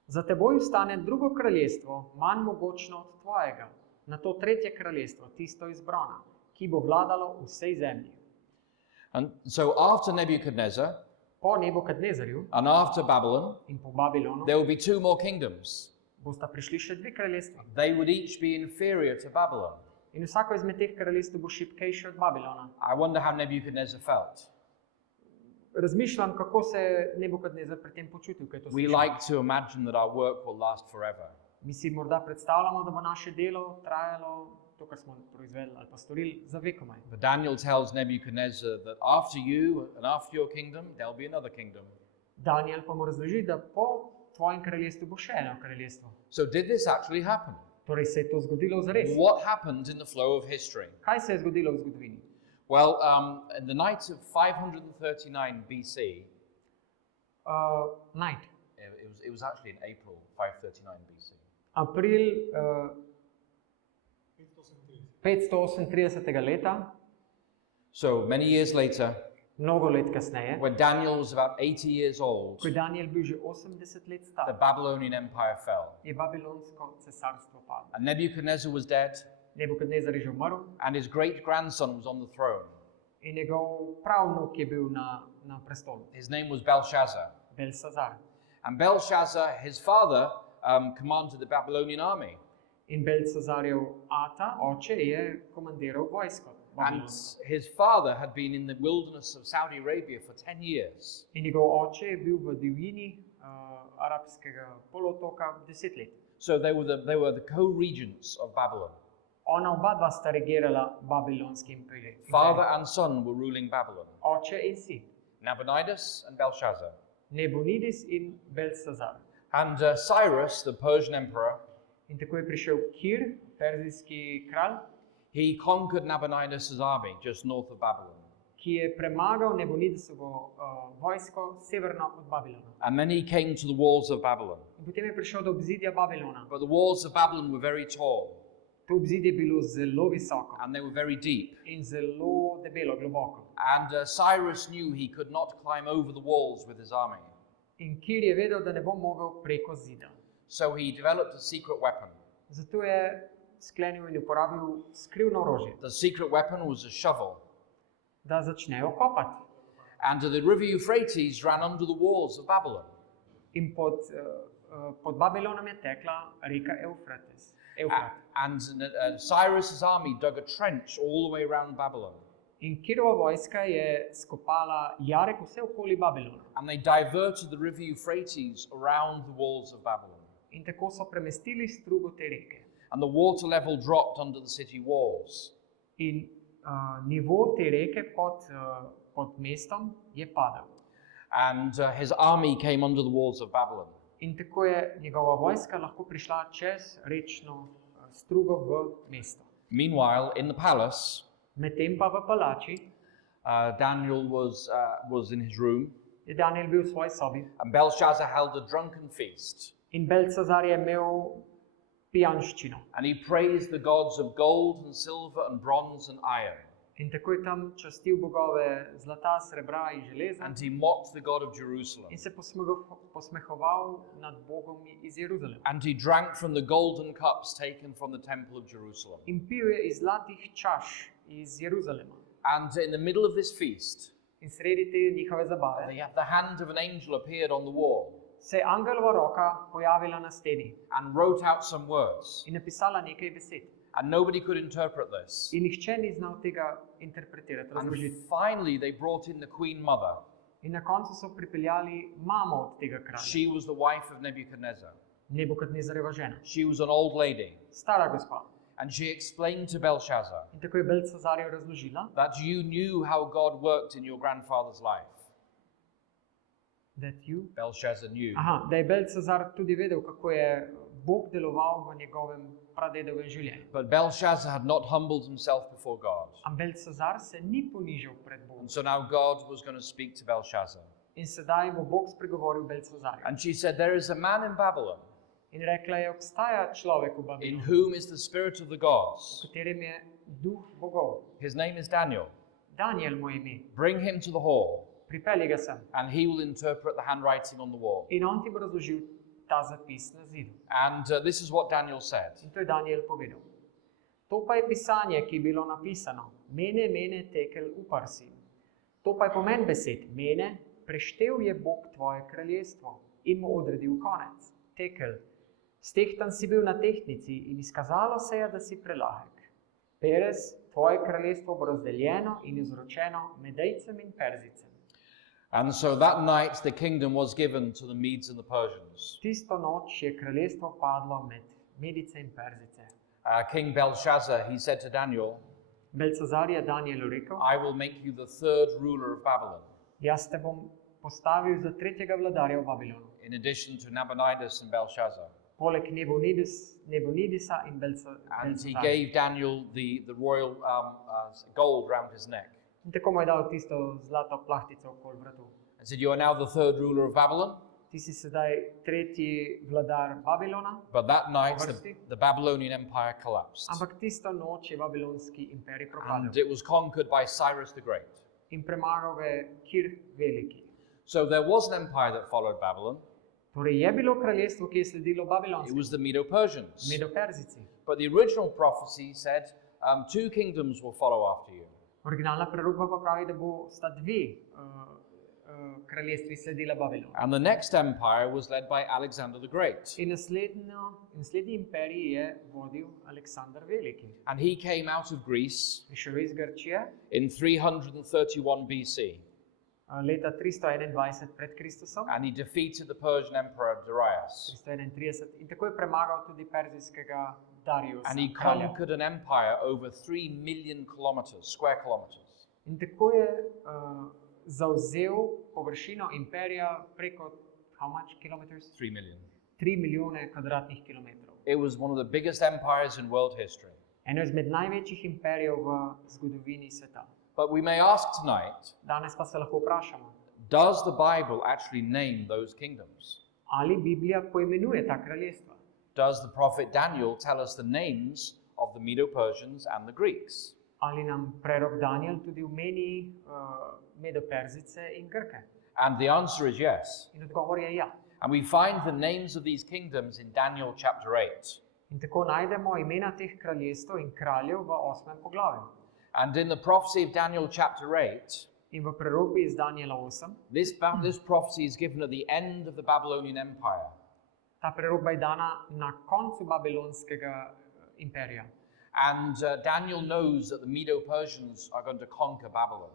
Za teboj vstane drugo kraljestvo, manj mogočno od tvojega, na to tretje kraljestvo, tisto izbrano, ki bo vladalo v vsej zemlji. And so after Nebuchadnezzar Po Nebukadnezarju and after Babylon, in po Babilonu there will be two more kingdoms. bosta prišli še dve kraljestva. They would each be inferior to Babylon. In vsako izmed teh kraljestv bo šibkejše od Babilona. I wonder how Nebuchadnezzar felt. Razmišljam, kako se je Nebukadnezar pri tem počutil, ko je to We slišal. like to imagine that our work will last forever. Mi si morda predstavljamo, da bo naše delo trajalo, to, kar smo proizvedli ali pa storili, za vekomaj. But Daniel tells Nebuchadnezzar that after you and after your kingdom, there'll be another kingdom. Daniel pa mu razloži, da po tvojem kraljestvu bo še eno kraljestvo. So did this actually happen? Torej se je to zgodilo zares. What happened in the flow of history? Kaj se je zgodilo v zgodovini? Well, in the night of 539 BC, Night. it was actually in April 539 BC. April 538. leta, So many years later, mnogo let kasneje, when Daniel was about 80 years old, ko je Daniel bil že 80 let the star, Babylonian Empire fell. je Babilonsko cesarstvo padlo. And Nebuchadnezzar was dead, Nebukadnezar je že umrl and his great-grandson was on the throne. in njegov pravnuk je bil na prestolu, His name was Belshazzar. Belsazar. And Belshazzar, his father, commanded the Babylonian army. In Belsazarjev ata, oče, je komandiral vojsko. Babilonu. And his father had been in the wilderness of Saudi Arabia for 10 years. In njegov oče je bil v divjini arabskega polotoka 10 let. So they were the co-regents of Babylon. Ona oba dva sta regirala babilonski imperij. Father and son were ruling Babylon. Oče in sin. Nabonidus and Belshazzar. Nebonidis in Belsazar. And Cyrus, the Persian emperor, In tako je prišel Kir, perzijski kralj, he conquered Nabonidus' army just north of Babylon. ki je premagal Nebonidisovo vojsko severno od Babilona. And then he came to the walls of Babylon. In potem je prišel do obzidja Babilona. But the walls of Babylon were very tall To obzidje je bilo zelo visoko and they were very deep. in zelo debelo, globoko. And Cyrus knew he could not climb over the walls with his army. In Kir je vedel, da ne bo mogel preko zida. So he developed a secret weapon. Zato je sklenil in uporabil skrivno orožje, The secret weapon was a shovel. da začnejo kopati. And the river Euphrates ran under the walls of Babylon. In pod Babilonom je tekla reka Eufrat. And Cyrus's army dug a trench all the way around Babylon. In Kirova vojska je skopala jarek vse okoli Babilona. And they diverted the river Euphrates around the walls of Babylon. In tako so premestili strugo te reke. And the water level dropped under the city walls. In nivo te reke pod mestom je padal. And his army came under the walls of Babylon. In tako je njegova vojska lahko prišla čez rečno strugo v mesto. Meanwhile, in the palace, Medtem pa v palači Daniel was in his room, je Daniel bil v svoji sobi and Belshazzar held a drunken feast. in Belsazar je imel pijanščino. And he praised the gods of gold and silver and bronze and iron. In tako je tam častil bogove zlata, srebra in železa And he mocked the God of Jerusalem. in se posmehoval nad Bogom iz Jeruzalema. And he drank from the golden cups taken from the temple of Jerusalem. In pil je iz zlatih čaš iz Jeruzalema. And in the middle of this feast, In sredi te njihove zabave the hand of an angel appeared on the wall se je angelova roka pojavila na steni and wrote out some words. in napisala nekaj besed. And nobody could interpret this. In nihče ni znal tega interpretirati, And razložiti. finally, they brought in the queen mother. In na koncu so pripeljali mamo od tega kralja, She was the wife of Nebuchadnezzar. Nebukadnezarjeva žena, She was an old lady. stara gospa. And she explained to Belshazzar In tako je Belsazarju razložila, that you knew how God worked in your grandfather's life. Belshazzar knew. da je Belsazar tudi vedel, kako je Bog deloval v njegovem pradedovem življenju. But Belshazzar had not humbled himself before God. A Belsazar se ni ponižal pred Bogom. And so now God was going to speak to Belshazzar. In sedaj bo Bog spregovoril Belsazarju. And she said, there is a man in Babylon In rekla je, obstaja človek v in Babilonu, whom is the spirit of the v gods. katerem je duh bogov. His name is Daniel. Daniel mu je ime. Bring him to the hall, Pripelji ga sem. and he will interpret the handwriting on the wall. In on ti bo razložil ta zapis na zidu. And this is what Daniel said. In to je Daniel povedal. To pa je pisanje, ki je bilo napisano. Mene, mene, tekel, uparsi. To pa je pomen besed. Mene, preštel je Bog tvoje kraljestvo in mu odredil konec. Tekel. Stehtan si bil na tehtnici in izkazalo se je, da si prelahek. Perez, tvoje kraljestvo bo razdeljeno in izročeno Medejcem in Perzicem. And so that night the kingdom was given to the Medes and the Persians. Tisto noč je kraljestvo padlo med Medice in Perzice. King Belshazzar, he said to Daniel, Belsazar je Danielu rekel, I will make you the third ruler of Babylon, jaz te bom postavil za tretjega vladarja v Babilonu. in addition to Nabonidus and Belshazzar. Poleg Nebonidisa in And he Belsazarja. gave Daniel the royal gold around his neck. In tako mu je dal tisto zlato plahtico okoli vratu. And said, you are now the third ruler of Babylon. Ti si sedaj tretji vladar Babilona, But that night Vrsti. the Babylonian empire collapsed. ampak tisto noč je babilonski imperij And propadel it was conquered by Cyrus the Great. in premagal ga je Kir Veliki. So there was an empire that followed Babylon. Torej je bilo kraljestvo, ki je sledilo It babilonskemu, was the Medo-Persians. Medo-Perzici. But the original prophecy said, two kingdoms will follow after you. Originalna prerokba pa pravi, da sta dve kraljestvi sledila Babilon. And the next empire was led by Alexander the Great. In naslednji imperij je vodil Aleksander Veliki. And he came out of Greece Prišel je iz Grčije in 331 BC. Leta 321 pred Kristusom, And he defeated the Persian emperor Darius. 331, in tako je premagal tudi perzijskega Dariusa, And he kralja. conquered an empire over 3 million square kilometers. In tako je zavzel površino imperija preko how much kilometers? 3 million. 3 milijone kvadratnih kilometrov. It was one of the biggest empires in world history. Eno izmed največjih imperijev v zgodovini sveta. But we may ask tonight, Danes pa se lahko vprašamo, does the Bible actually name those kingdoms? ali Biblija poimenuje ta kraljestva? Does the prophet Daniel tell us the names of the Medo-Persians and the Greeks? Ali nam prerok Daniel tudi omeni Medo-Perzice in Grke? And the answer is yes. In odgovor je ja. And we find the names of these kingdoms in Daniel chapter 8. In tako najdemo imena teh kraljestev in kraljev v 8. poglavju. And in the prophecy of Daniel chapter 8, In v prerokbi iz Daniela 8, this prophecy is given at the end of the Babylonian Empire. ta prerokba je dana na koncu babilonskega imperija. And Daniel knows that the Medo-Persians are going to conquer Babylon.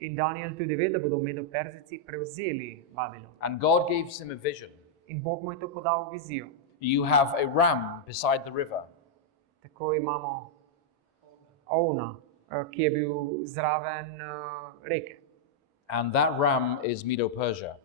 In Daniel tudi ve, da bodo Medo-Perzijci prevzeli Babilon. And God gives him a vision. In Bog mu je to podal v vizijo. You have a ram beside the river. Tako imamo ovna, ki je bil zraven reke. And that ram is Medo-Persia.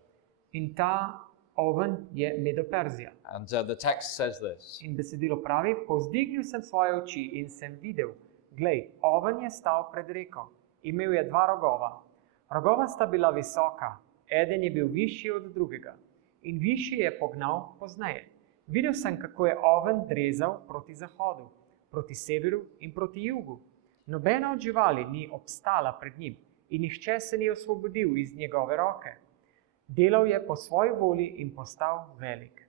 In ta oven je Medo-Perzija. And the text says this. In besedilo pravi, povzdignil sem svoje oči in sem videl, glej, oven je stal pred reko, imel je 2 rogova. Rogova sta bila visoka, eden je bil višji od drugega in višji je pognal pozneje. Videl sem, kako je oven drezal proti zahodu, proti severu in proti jugu. Nobena od živali ni obstala pred njim in nihče se ni osvobodil iz njegove roke. Delal je po svoji volji in postal velik.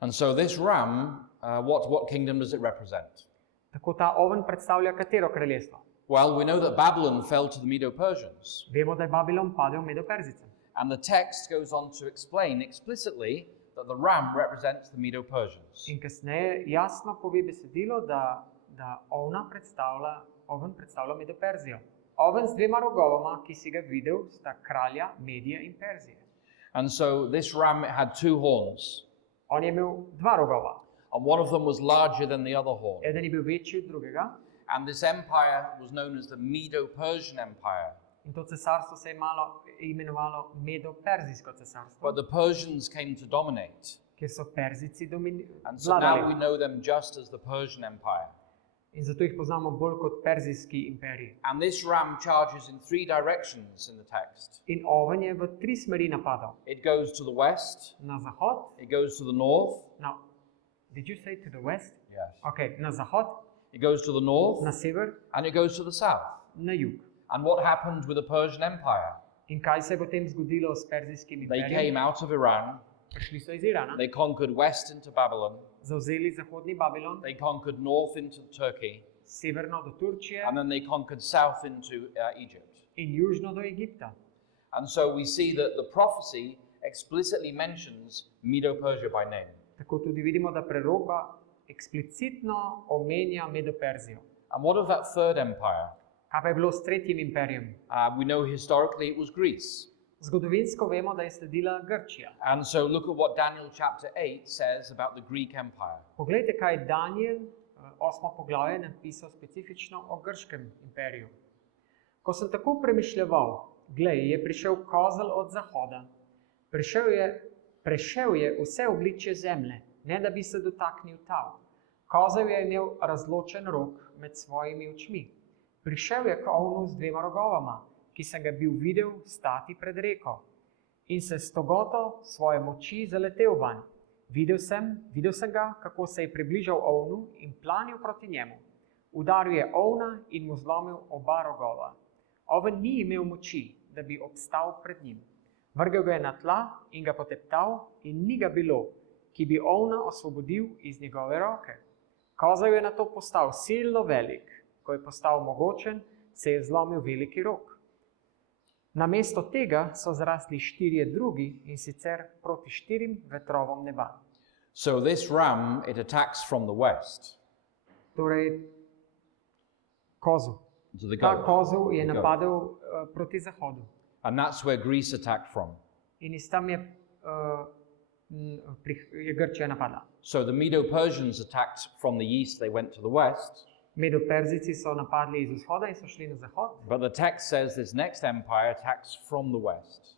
And so this ram, what kingdom does it represent? Tako ta oven predstavlja katero kraljestvo? Well, we know that Babylon fell to the Medo-Persians. Vemo, da je Babilon padel Medo-Perzicem. And the text goes on to explain explicitly that the ram represents the Medo-Persians. In kasneje jasno pove besedilo, da oven predstavlja Medo-Perzijo. Oven z 2 rogovoma, ki si ga videl, sta kralja Medije in Perzije. And so this ram had 2 horns. On je imel 2 rogova. And one of them was larger than the other horn. Eden je bil večji od drugega. And this empire was known as the Medo-Persian Empire. In to cesarstvo se je imenovalo Medo-Perzijsko cesarstvo, But the Persians came to dominate. kjer so Perzijci And so now we vladali. know them just as the Persian Empire. In zato jih poznamo bolj kot Perzijski imperij. And this ram charges in 3 directions in the text. In oven je v 3 smeri napadal. It goes to the west, Na zahod, it goes to the north. did you say to the west? Yes. Ok, na zahod, It goes to the north, na sever, and it goes to the south. na jug. And what happened with the Persian Empire? In kaj se je potem zgodilo s Perzijskim They imperijem? came out of Iran, Prišli so iz Irana, they conquered west into Babylon, zavzeli zahodni Babilon, they conquered north into Turkey, severno do Turčije and then they conquered south into Egypt. in južno do Egipta. And so we see that the prophecy explicitly mentions Medo-Persia by name. Tako tudi vidimo, da prerokba eksplicitno omenja Medo-Perzijo. And what of that third empire? Kaj pa je bilo s tretjim imperijem? We know historically it was Greece. Zgodovinsko vemo, da je sledila Grčija. And so look at what Daniel chapter 8 says about the Greek Empire. Poglejte, kaj je Daniel 8. poglavje napisal specifično o grškem imperiju. Ko sem tako premišljeval, glej, je prišel kozel od zahoda, prešel je vse obličje zemlje, ne da bi se dotaknil tal. Kozel je imel razločen rok med svojimi očmi. Prišel je k ovnu z 2 rogovama, ki sem ga bil videl stati pred reko, in se s togoto svoje moči zaletel vanj. Videl sem ga, kako se je približal ovnu in planil proti njemu. Udaril je ovna in mu zlomil 2 rogova. Oven ni imel moči, da bi obstal pred njim. Vrgel ga je na tla in ga poteptal in ni ga bilo, ki bi ovna osvobodil iz njegove roke. Kozel je nato postal silno velik. Ko je postal mogočen, se je zlomil veliki rog. Namesto tega so zrasli 4 drugi, in sicer proti 4 vetrovom neba. So this ram, it attacks from the west. Torej, kozel. To the Ta goat. kozel je The goat. napadel proti zahodu. And that's where Greece attacked from. In iz tam je Grčija napadla. So the Medo-Persians attacked from the east, they went to the west. Medo-Perzijci so napadli iz vzhoda in so šli na zahod. But the text says this next empire attacks from the west.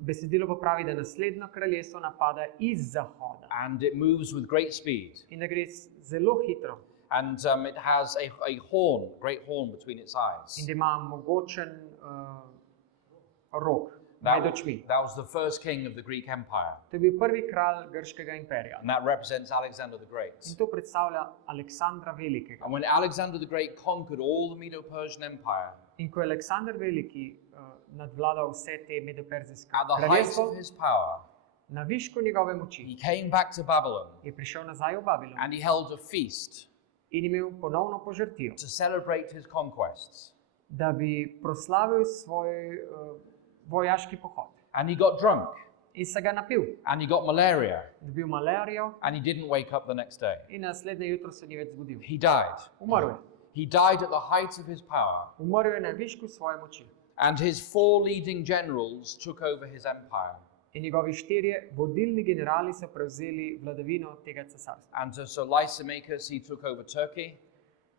Besedilo pa pravi, da naslednjo kraljestvo napada iz zahoda. And it moves with great speed. In da gre zelo hitro. And it has a horn, a great horn between its eyes. In da ima mogočen rog That, med očmi. that was the first king of the Greek Empire. To je bil prvi kralj grškega imperija. And that represents Alexander the Great. In to predstavlja Aleksandra Velikega. And when Alexander the Great conquered all the Medo-Persian Empire, In ko je Aleksander Veliki nadvladal vse te medoperzijske at the height kraljestva, of his power, na višku njegove moči he came back to Babylon je prišel nazaj v Babilon and he held a feast in imel ponovno požrtijo, to celebrate his conquests. da bi proslavil svoj vojaški pohod. And he got drunk In se ga napil, and he got malaria dobil malarijo and he didn't wake up the next day. in naslednje jutro se ni več zbudil. He died. Umrl je. He died at the height of his power. Umrl je na višku svoje moči. And his 4 leading generals took over his empire. In njegovi 4 vodilni generali so prevzeli vladavino tega cesarstva. And so Lysimachus, he took over Turkey,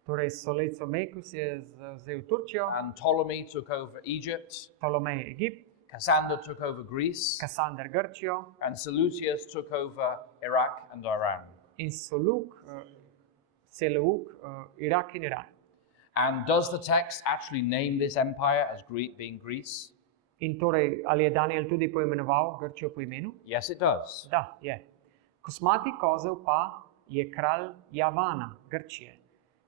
Torej Solecomecus je vzel Turčijo, and Ptolemy took over Egypt, Ptolomej Egipt, Cassander took over Greece, Kasander Grčijo and Seleucus took over Iraq and Iran. in Seleuk, Irak in Iran. And does the text actually name this empire as being Greece? In torej, ali je Daniel tudi poimenoval Grčijo po imenu? Yes, it does. Da, je. Kosmati kozel pa je kralj Javana, Grčije.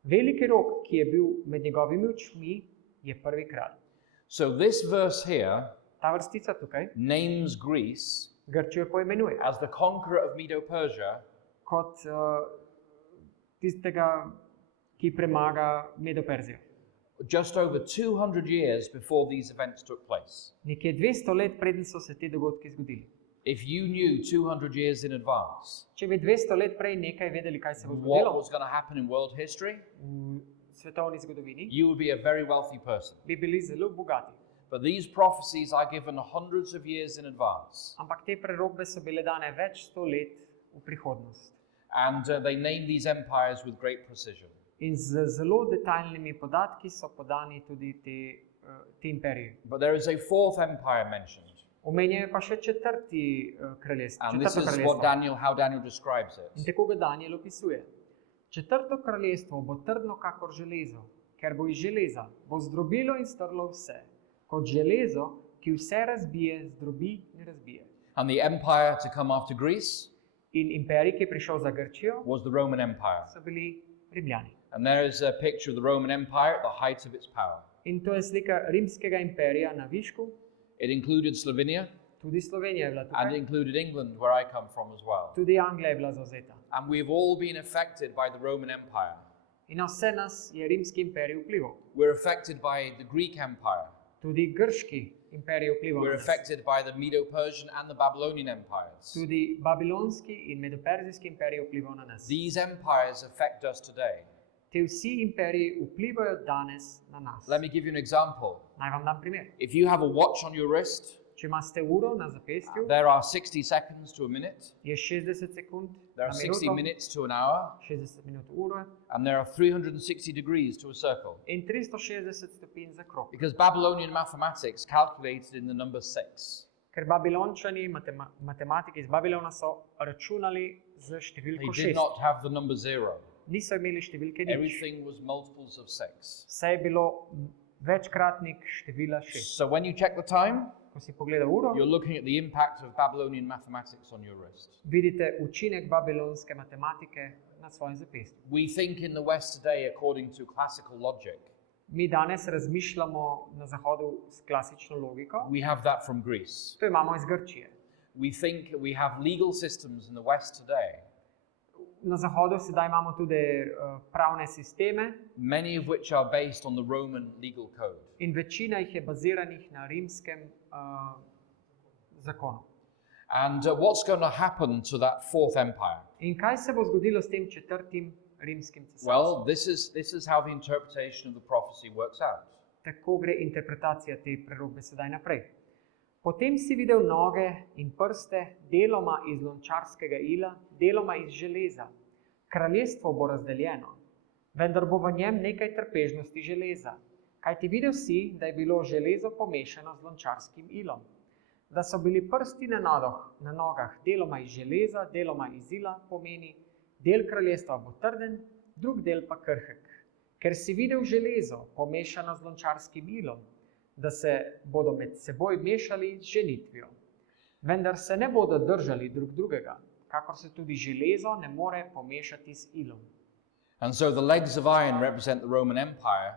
Veliki rog, ki je bil med njegovimi očmi, je prvi kralj. So this verse here Ta vrstica tukaj names Greece Grčijo poimenuje as the conqueror of Medo-Persia kot tistega, ki premaga Medo-Perzijo. just over 200 years before these events took place. Nekje 200 let preden so se te dogodki zgodili. If you knew 200 years in advance Če bi 200 let prej nekaj vedeli, kaj se bo what zgodilo was going to happen in world history, v svetovni zgodovini, you would be a very wealthy person. bi bili zelo bogati. But these prophecies are given hundreds of years in advance. Ampak te prerokbe so bile dane več 100 let v prihodnost. And they name these empires with great precision. In z zelo detaljnimi podatki so podani tudi ti imperiji. But there is a 4th empire mentioned. Omenjajo pa še četrti kraljestvo. And this is what how Daniel describes In it. tako ga Daniel opisuje. Četrto kraljestvo bo trdno kakor železo, ker bo iz železa, bo zdrobilo in strlo vse. Kot železo, ki vse razbije, zdrobi in razbije. And the empire to come after Greece In imperij, ki je prišel za Grčijo, was the Roman Empire. so bili Rimljani. And there is a picture of the Roman Empire at the height of its power. In to je slika rimskega imperija na višku, It included Slovenia tudi Slovenija je bila and it tukaj, included England, where I come from as well. tudi Anglija je bila zavzeta. And we've all been affected by the Roman Empire. In na vse nas je rimski imperij vplival. We're affected by the Greek Empire. Tudi grški imperij je vplival. We're na nas. affected by the Medo-Persian and the Babylonian empires. Tudi babilonski in medoperzijski imperij je vplival na nas. These empires affect us today. Te vsi imperiji vplivajo danes na nas. Let me give you an example. Naj vam dam primer. If you have a watch on your wrist, Če imate uro na zapestju, there are 60 seconds to a minute, je 60 sekund there na are 60 minuto, minutes to an hour, 60 minut uro and there are 360 degrees to a circle. in 360 stopinj za krog. Because Babylonian mathematics calculated in the number 6. Ker Babilončani, matematiki iz Babilona so računali z They številko did 6. not have the number 0. Niso imeli številke nič. Everything was multiples of 6. Vse je bilo večkratnik števila 6. So when you check the time, Ko si pogleda uro, you're looking at the impact of Babylonian mathematics on your wrist. vidite učinek babilonske matematike na svojem zapestju. We think in the West today according to classical logic. Mi danes razmišljamo na Zahodu s klasično logiko. We have that from Greece. To imamo iz Grčije. We think we have legal systems in the West today Na Zahodu sedaj imamo tudi pravne sisteme many of which are based on the Roman legal code. in večina jih je baziranih na rimskem zakonu. And what's going to happen to that fourth empire? In kaj se bo zgodilo s tem četrtim rimskim cesarstvom? Well, this is how the interpretation of the prophecy works out. Tako gre interpretacija te prerokbe sedaj naprej. Potem si videl noge in prste, deloma iz lončarskega ila, deloma iz železa. Kraljestvo bo razdeljeno, vendar bo v njem nekaj trpežnosti železa. Kajti videl si, da je bilo železo pomešano z lončarskim ilom, da so bili prsti na nogah deloma iz železa, deloma iz ila, pomeni, del kraljestva bo trden, drug del pa krhek. Ker si videl železo pomešano z lončarskim ilom, da se bodo med seboj mešali z ženitvijo. Vendar se ne bodo držali drug drugega, kakor se tudi železo ne more pomešati z ilom. And so the legs of iron represent the Roman Empire,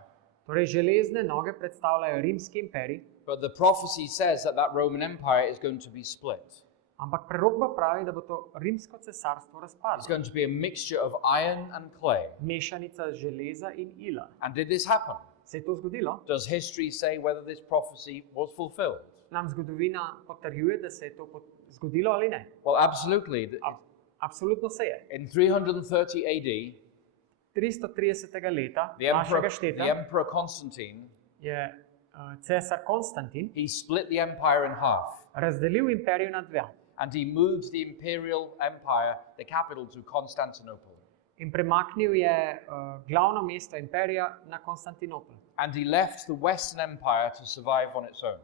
Torej, železne noge predstavljajo rimski imperij, but the prophecy says that that Roman Empire is going to be split. ampak prerokba pravi, da bo to rimsko cesarstvo It's razpadlo. going to be a mixture of iron and clay. Mešanica železa in ila. And did this happen? Se je to zgodilo? Does history say whether this prophecy was fulfilled? Nam zgodovina potrjuje, da se je to zgodilo ali ne? Well, absolutely. Absolutno se je. In 330 AD, 330. leta the našega the šteta emperor Constantine, je cesar Konstantin he split the empire in half, razdelil imperij na dve and he moved the imperial empire, the capital, to Constantinople. in premaknil je glavno mesto imperija na Konstantinopel. And he left the Western Empire to survive on its own.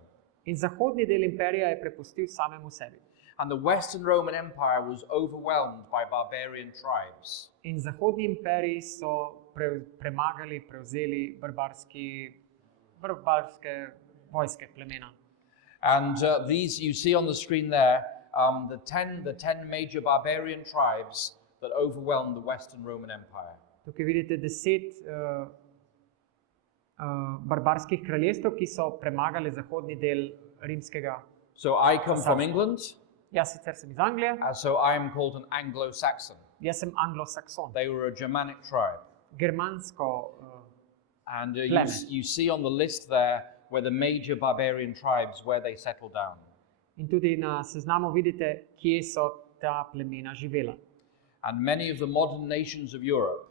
In zahodni del imperija je prepustil samemu sebi. And the Western Roman Empire was overwhelmed by barbarian tribes. In zahodni imperiji so prevzeli barbarske vojske plemena. And these you see on the screen there, the 10 major barbarian tribes that overwhelmed the Western Roman Empire. Tukaj vidite 10 barbarskih kraljestev, ki so premagali zahodni del rimskega. So I come from England, Jaz sicer sem iz Anglije, so I am called an Anglo-Saxon. jaz sem Anglo-Sakson, They were a Germanic tribe. germansko. And Pleme. you see on the list there where the major barbarian tribes, where they settled down. In tudi na seznamu vidite, kje so ta plemena živela. And many of the modern nations of Europe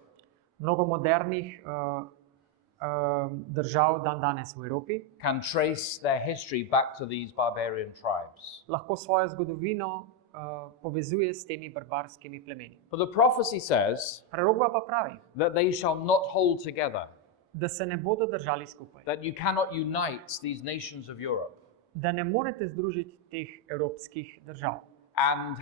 Mnogo modernih držav danes v Evropi can trace their history back to these barbarian tribes. lahko svojo zgodovino povezuje s temi barbarskimi plemeni. But the prophecy says Prerokba pa pravi, that they shall not hold together, da se ne bodo držali skupaj, that you cannot unite these nations of Europe. da ne morete združiti teh evropskih držav. And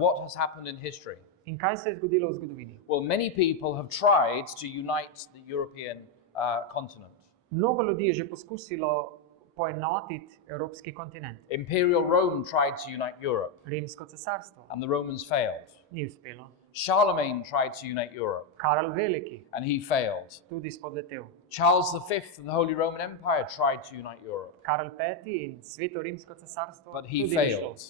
what has happened in history? In kaj se je zgodilo v zgodovini? Well, many people have tried to unite the European continent. Mnogo ljudi je že poskusilo poenotiti evropski kontinent. Imperial Rome tried to unite Europe, Rimsko cesarstvo and the Romans failed. ni uspelo. Charlemagne tried to unite Europe, Karel Veliki and he failed. tudi spodletel. Charles V and the Holy Roman Empire tried to unite Europe, Karel V in Sveto rimsko cesarstvo but he tudi ni šlo. failed.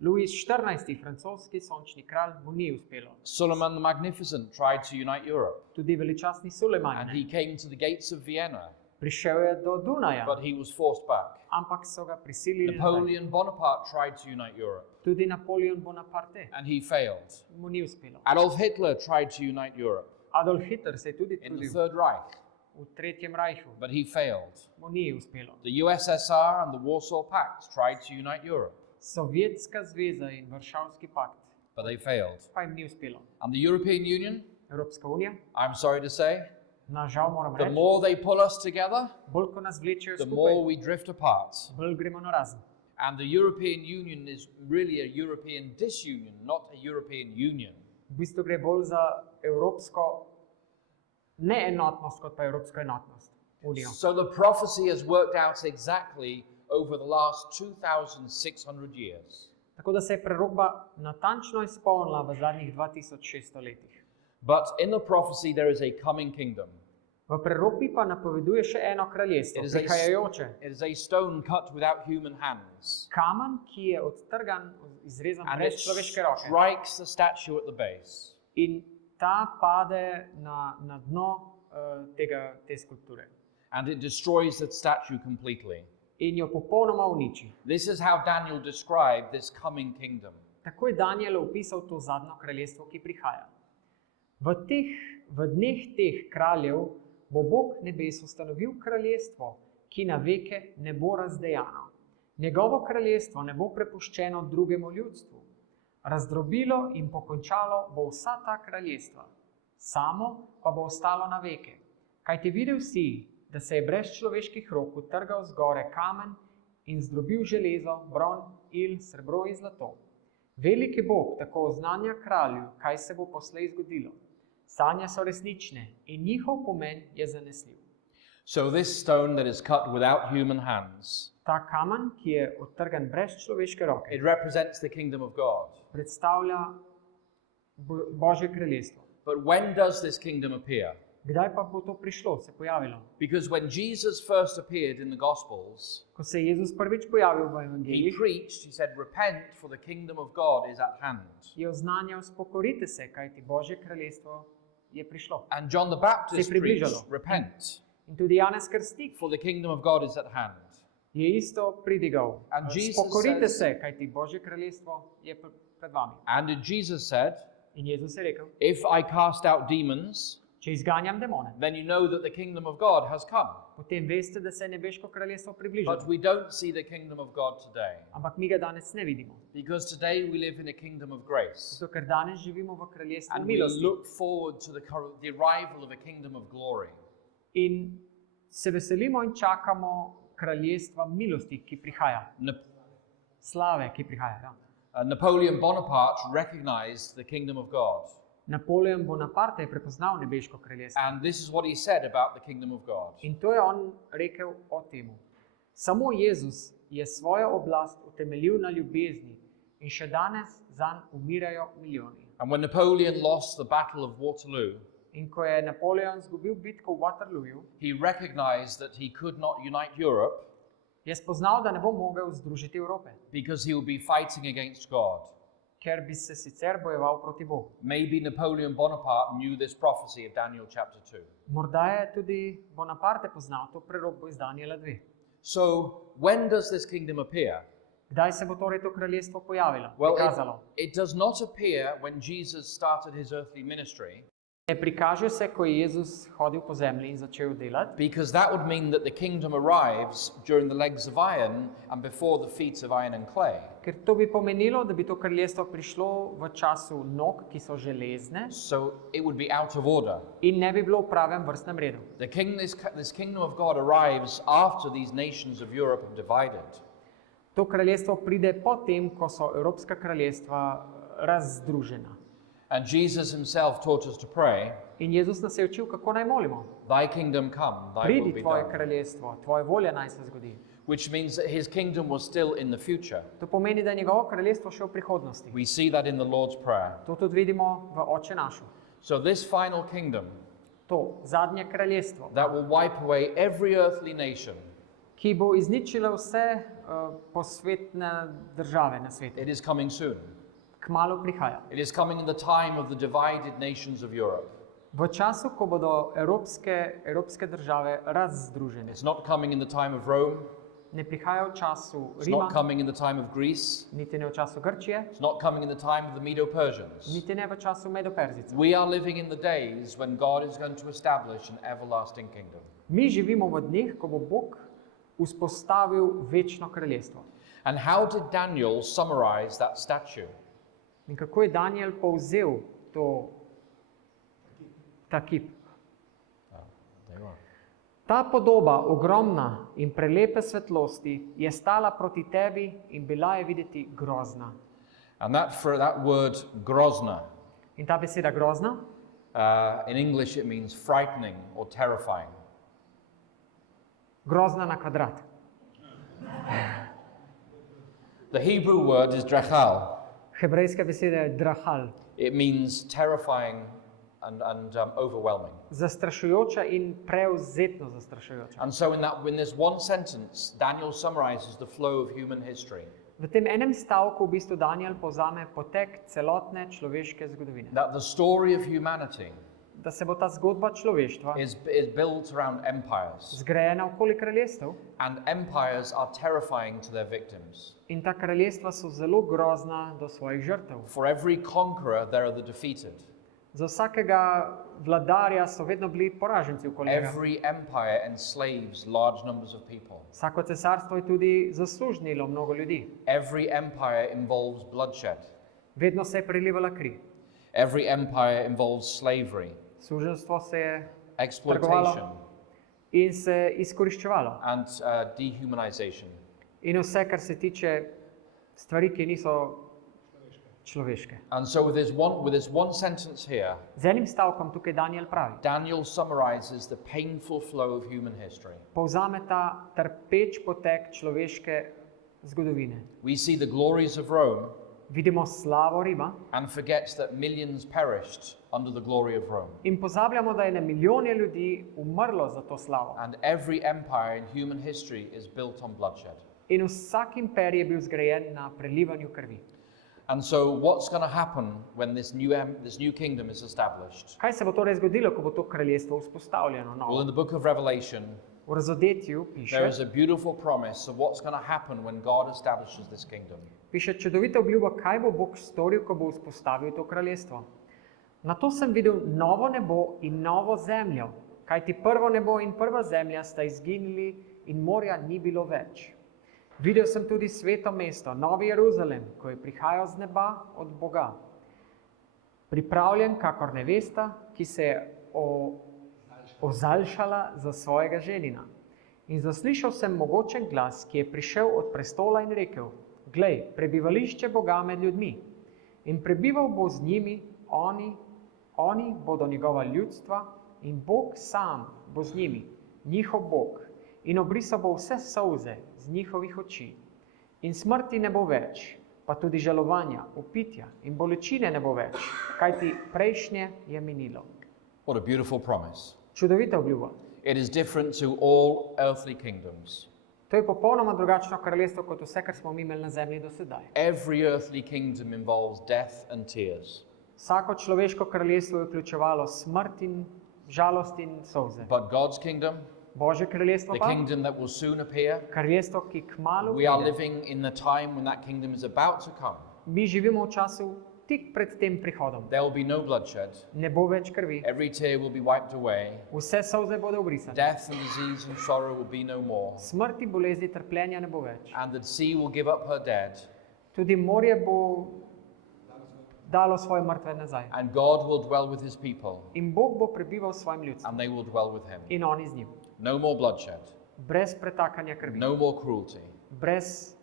Louis XIV, francoski sončni kralj, mu ni uspelo. Solomon the Magnificent tried to unite Europe, Tudi veličastni Sulejman and he came to the gates of Vienna, prišel je do Dunaja, but he was forced back. ampak so ga prisilili nazaj. Napoleon Bonaparte tried to unite Europe, Tudi Napoleon Bonaparte and he failed. mu ni uspelo. Adolf Hitler tried to unite Europe Adolf Hitler se je tudi in the trudil Third Reich, v Tretjem rajhu, but he failed. mu ni uspelo. The USSR and the Warsaw Pact tried to unite Europe, Sovjetska zveza in Varšavski pakt but they failed. pa jim ni uspelo. And the European Union, Evropska unija, I'm sorry to say, nažal moram the reči, more they pull us together, bolj ko nas vlečejo the more skupaj, we drift apart. bolj gremo na razen. And the European Union is really a European disunion, not a European union. V bistvu gre bolj za evropsko neenotnost, kot pa evropsko enotnost. Unijo. So the prophecy has worked out exactly over the last 2,600 years. Tako da se je prerokba natančno izpolnila v zadnjih 2600 letih. But in the prophecy there is a coming kingdom. V prerokbi pa napoveduje še eno kraljestvo, prihajajoče. It is a stone cut without human hands. Kamen, ki je odtrgan, izrezan And brez it človeške roke. strikes the statue at the base. in ta pade na dno te skulpture and it destroys the statue completely. in jo popolnoma uniči. This is how Daniel described this coming kingdom. Tako je Daniel opisal to zadnjo kraljestvo, ki prihaja. V dneh teh kraljev bo Bog nebes ustanovil kraljestvo, ki na veke ne bo razdejano. Njegovo kraljestvo ne bo prepuščeno drugemu ljudstvu. Razdrobilo in pokončalo bo vsa ta kraljestva, samo pa bo ostalo na veke. Kajti videl si, da se je brez človeških rok utrgal z gore kamen in zdrobil železo, bron, il, srebro in zlato. Veliki Bog tako oznanja kralju, kaj se bo poslej zgodilo. Sanje so resnične in njihov pomen je zanesljiv. So this stone that is cut without human hands, Ta kamen, ki je odtrgan brez človeške roke, it represents the kingdom of God. predstavlja Božje kraljestvo. But when does this kingdom appear? Kdaj pa bo to prišlo, se pojavilo? Because when Jesus first appeared in the Gospels, Ko se je Jezus prvič pojavil v he Evangeliji, preached, he said, repent, for the kingdom of God is at hand. je oznanjal, spokorite se, kajti Božje kraljestvo je prišlo. And John the Baptist Se je približalo. preached, repent, In tudi Janez Krstnik for the kingdom of God is at hand. je isto pridigal. And Jesus Spokorite says- se, kajti Božje kraljestvo je pred vami. And Jesus said, In Jezus je rekel, if I cast out demons, če izganjam demone, then you know that the kingdom of God has come. potem veste, da se je nebeško kraljestvo približalo. But we don't see the kingdom of God today. Ampak mi ga danes ne vidimo. Because today we live in a kingdom of grace. Zato, ker danes živimo v kraljestvu And we milosti. look forward to the arrival of a kingdom of glory. In se veselimo in čakamo kraljestva milosti, ki prihaja. Slave, ki prihaja. Ja. Napoleon Bonaparte recognized the kingdom of God. Napoleon Bonaparte je prepoznal nebeško kraljestvo. And this is what he said about the kingdom of God. In to je on rekel o temu. Samo Jezus je svojo oblast utemeljil na ljubezni in še danes zanj umirajo milijoni. And when Napoleon lost the Battle of Waterloo, In ko je Napoleon zgubil bitko v Waterlooju, he recognized that he could not unite Europe je spoznal, da ne bo mogel združiti Evrope, because he would be fighting against God. ker bi se sicer bojeval proti Bogu. Maybe Napoleon Bonaparte knew this prophecy of Daniel chapter 2. Morda je tudi Bonaparte poznal to prerokbo iz Daniela 2. So, when does this kingdom appear? Kdaj se bo torej to kraljestvo pojavilo, Well, prikazalo? it does not appear when Jesus started his earthly ministry, Ne prikaže se, ko je Jezus hodil po zemlji in začel delati, because that would mean that the kingdom arrives during the legs of iron and before the feet of iron and clay. ker to bi pomenilo, da bi to kraljestvo prišlo v času nog, ki so železne, So it would be out of order. in ne bi bilo v pravem vrstnem redu. This kingdom of God arrives after these nations of Europe have divided. To kraljestvo pride potem, ko so evropska kraljestva razdružena. And Jesus himself taught us to pray, In Jezus nas je učil, kako naj molimo. thy kingdom come, thy will Pridi be tvoje done. kraljestvo, tvoja volja naj se zgodi. Which means that his kingdom was still in the future. To pomeni, da je njegovo kraljestvo še v prihodnosti. We see that in the Lord's Prayer. To tudi vidimo v Oče našu. So this final kingdom To zadnje kraljestvo, that will wipe away every earthly nation, ki bo izničilo vse posvetne države na svetu, it is coming soon. kmalu prihaja. It is coming in the time of the divided nations of Europe. V času, ko bodo evropske države razdružene. It's not coming in the time of Rome. Ne prihaja v času It's Rima, not coming in the time of Greece. niti ne v času Grčije, It's not coming in the time of the Medo-Persians. niti ne v času Medoperzicov. We are living in the days when God is going to establish an everlasting kingdom. Mi živimo v dneh, ko bo Bog vzpostavil večno kraljestvo. And how did Daniel summarize that statue? In kako je Daniel povzel ta kip? There you are. Ta podoba, ogromna in prelepe svetlosti, je stala proti tebi in bila je videti grozna. And that word grozna, In ta beseda grozna, in English it means frightening or terrifying. grozna na kvadrat. The Hebrew word is drachal. Hebrejska beseda je drahal, It means terrifying and overwhelming. zastrašujoča in prevzetno zastrašujoča. And so in this one sentence, Daniel summarizes the flow of human history. V tem enem stavku v bistvu Daniel povzame potek celotne človeške zgodovine. That the story of humanity Da se bo ta zgodba človeštva is built around empires, zgrajena okoli kraljestev and empires are terrifying to their victims. in ta kraljestva so zelo grozna do svojih žrtev. For every conqueror, there are the defeated. Za vsakega vladarja so vedno bili poraženci okoli njega. Every empire enslaves large numbers of people. Vsako cesarstvo je tudi zaslužnilo mnogo ljudi. Every empire involves bloodshed. Vedno se je prelivala kri. Every empire involves slavery, Suženjstvo se je exploitation, in se izkoriščevalo. and dehumanization. In vse, kar se tiče stvari, ki niso človeške. And so with this one sentence here, Z enim stavkom tukaj Daniel pravi, Daniel summarizes the painful flow of human history. povzame ta trpeč potek človeške zgodovine. We see the glories of Rome Vidimo slavo Rima and forgets that millions perished under the glory of Rome. in pozabljamo, da je na milijone ljudi umrlo za to slavo. And every empire in human history is built on bloodshed. In vsak imperij je bil zgrajen na prelivanju krvi. And so what's going to happen when this new kingdom is established? Kaj se bo torej zgodilo, ko bo to kraljestvo vzpostavljeno Well, novo? in the book of Revelation, V razodetju there is piše, a beautiful promise of what's going to happen when God establishes this kingdom. piše čudovita obljuba, kaj bo Bog storil, ko bo vzpostavil to kraljestvo. Nato sem videl novo nebo in novo zemljo, kajti prvo nebo in prva zemlja sta izginili in morja ni bilo več. Videl sem tudi sveto mesto, Novi Jeruzalem, ko je prihajal z neba od Boga. Pripravljen kakor nevesta, ki se je ozaljšala za svojega ženina. In zaslišal sem mogočen glas, ki je prišel od prestola in rekel: Glej, prebivališče Boga med ljudmi. In prebival bo z njimi, oni bodo njegova ljudstva in Bog sam bo z njimi, njihov Bog. In obrisal bo vse solze z njihovih oči. In smrti ne bo več, pa tudi žalovanja, upitja in bolečine ne bo več, kajti prejšnje je minilo. What a beautiful promise. Čudovita obljuba. It is different to all earthly kingdoms. To je popolnoma drugačno kraljestvo kot vse, kar smo mi imeli na zemlji do sedaj. Every earthly kingdom involves death and tears. Vsako človeško kraljestvo je vključevalo smrt in žalost in solze. But God's kingdom, Božje kraljestvo the pa, kingdom that will soon appear, kraljestvo, ki kmalu we are pride. living in the time when that kingdom is about to come. Mi živimo v času tik pred tem prihodom. There will be no bloodshed. Ne bo več krvi, Every tear will be wiped away. vse solze bodo obrisane. Death and disease and sorrow will be no more. Smrti, bolezni, trpljenja ne bo več. And the sea will give up her dead. Tudi morje bo dalo svoje mrtve nazaj. And God will dwell with his people. In Bog bo prebival s svojim ljudstvom. And they will dwell with him. In oni z njim. No more bloodshed. Brez pretakanja krvi. No more cruelty. Brez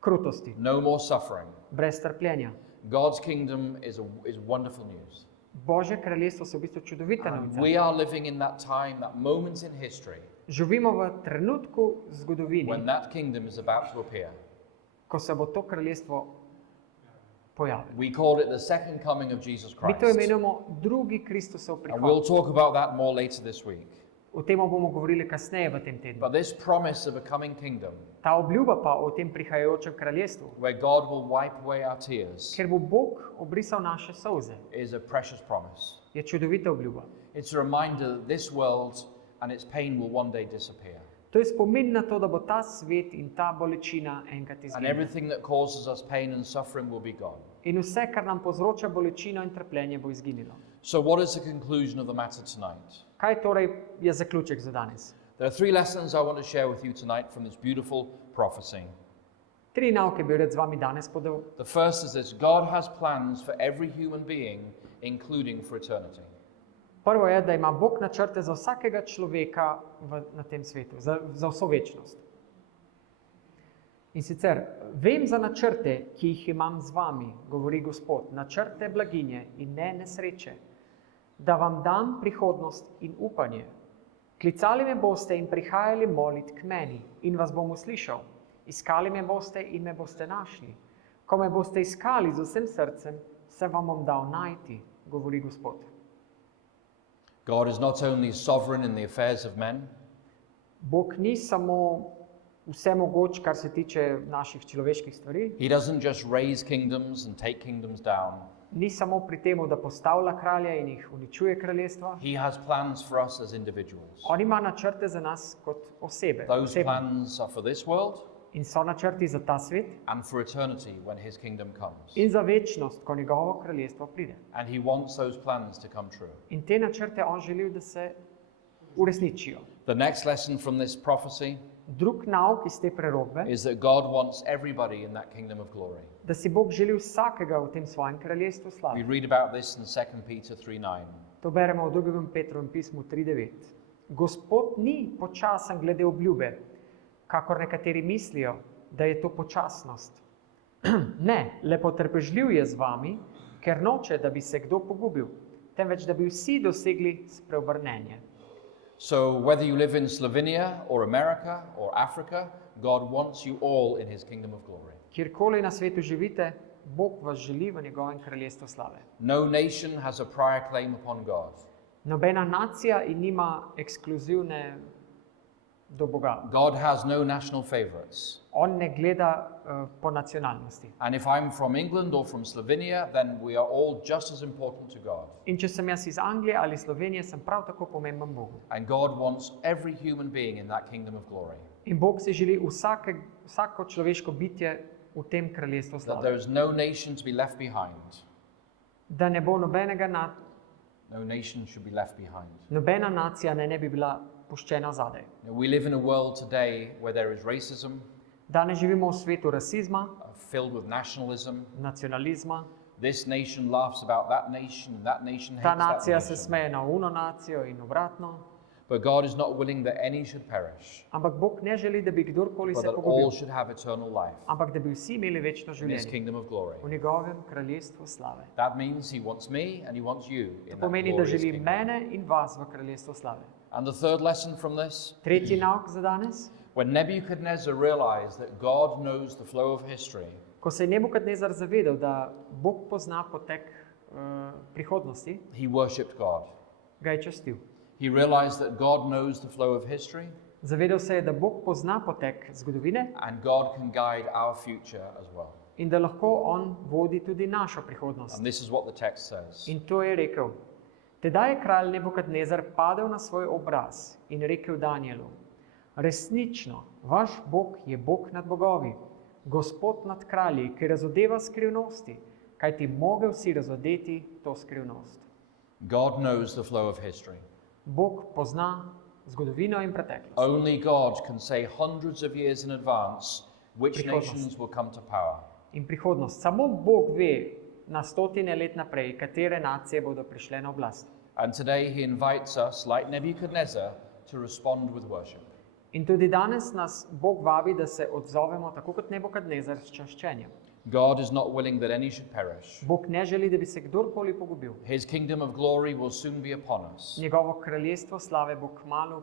krutosti. No more suffering. Brez trpljenja. God's kingdom is wonderful news. Božje kraljestvo so v bistvu čudovite And novice. we are living in that time, that moment in history, Živimo v trenutku zgodovini, when that kingdom is about to appear. ko se bo to kraljestvo pojavilo. We call it the second coming of Jesus Mi to Christ. imenujemo drugi Kristusov And prihod. we'll talk about that more later this week. O tem bomo govorili kasneje v tem tednu. But this promise of a coming kingdom, Ta obljuba pa o tem prihajajočem kraljestvu, where God will wipe away our tears, ker bo Bog obrisal naše solze, is a precious promise. je čudovita obljuba. It's a reminder that this world and its pain will one day disappear. To je spomin na to, da bo ta svet in ta bolečina enkrat And izginila. everything that causes us pain and suffering will be gone. In vse, kar nam povzroča bolečino in trpljenje, bo izginilo. So what is the conclusion of the matter tonight? Kaj torej je zaključek za danes? There are three lessons I want to share with you tonight from this beautiful prophecy. 3 nauke bi rad z vami danes podal. The first is this: God has plans for every human being, including for eternity. Prvo je, da ima Bog načrte za vsakega človeka na tem svetu, za vso večnost. In sicer, vem za načrte, ki jih imam z vami, govori Gospod, načrte blaginje in ne nesreče, da vam dam prihodnost in upanje. Klicali me boste in prihajali molit k meni in vas bom uslišal. Iskali me boste in me boste našli. Ko me boste iskali z vsem srcem, se vam bom dal najti, govori Gospod. God is not only sovereign in the affairs of men, Bog ni samo vse mogoč, kar se tiče naših človeških stvari. He doesn't just raise kingdoms and take kingdoms down. Ni samo pri tem, da postavlja kralje in jih uničuje kraljestva. He has plans for us as individuals. On ima načrte za nas kot osebe. Those osebno. plans are for this world In so načrti za ta svet and for eternity when his kingdom comes. in za večnost, ko njegovo kraljestvo pride. And he wants those plans to come true. In te načrte on želi, da se uresničijo. The next lesson from this prophecy Drug nauk iz te prerokbe, is that God wants everybody in that kingdom of glory. da si Bog želi vsakega v tem svojem kraljestvu We slave. read about this in 2 Peter 3:9. To beremo v 2. Petrovem pismu 3:9. Gospod ni počasen glede obljube, kakor nekateri mislijo, da je to počasnost. Ne, le potrpežljiv je z vami, ker noče, da bi se kdo pogubil, temveč da bi vsi dosegli spreobrnenje. So whether you live in Slovenia or America or Africa, God wants you all in his kingdom of glory. Kjerkoli na svetu živite, Bog vas želi v njegovem kraljestvu slave. No nation has a prior claim upon God. Nobena nacija in nima ekskluzivne do Boga. God has no national favorites. On ne gleda po nacionalnosti. And if I'm from England or from Slovenia, then we are all just as important to God. In če sem jaz iz Anglije ali Slovenije, sem prav tako pomemben Bogu. And God wants every human being in that kingdom of glory. In Bog si želi vsako človeško bitje v tem kraljestvu That slave. there is no nation to be left behind. Da ne bo No nation should be left behind. nobena nacija ne bi bila puščena zadaj. We live in a world today where there is racism, Danes živimo v svetu rasizma, filled with nationalism. nacionalizma. This nation laughs about that nation, and that nation Ta hates that nacija se nation. smeje na uno nacijo in obratno. But God is not willing that any should perish, Ampak Bog ne želi, da bi kdorkoli but se that all pogubil, should have eternal life ampak da bi vsi imeli večno in His življenje kingdom of glory. v njegovem kraljestvu slave. That means He wants me and He wants you in To that pomeni, da glorious želi kingdom. mene in vas v kraljestvu slave. And the third lesson from this, Tretji nauk za danes. when Nebuchadnezzar realized that God knows the flow of history, Ko se je Nebukadnezar zavedal, da Bog pozna potek prihodnosti, he worshipped God. ga je častil. He realized that God knows the flow of history Zavedal se je, da Bog pozna potek zgodovine and God can guide our future as well. in da lahko On vodi tudi našo prihodnost. And this is what the text says. In to je rekel. Tedaj je kralj Nebukadnezar padel na svoj obraz in rekel Danielu: Resnično, vaš Bog je Bog nad bogovi, Gospod nad kralji, ki razodeva skrivnosti, kajti mogel si razodeti to skrivnost. God knows the flow of history. Bog pozna zgodovino in preteklost. Only God can say hundreds of years in advance which Prihodnost. nations will come to power. In prihodnost. Samo Bog ve na stotine let naprej, katere nacije bodo prišle na oblast. And today he invites us, like Nebuchadnezzar, to respond with worship. In tudi danes nas Bog vabi, da se odzovemo tako kot Nebukadnezar s čaščenjem. God is not willing that any should perish. Bog ne želi, da bi se kdorkoli pogubil. His kingdom of glory will soon be upon us. Njegovo kraljestvo slave bo kmalu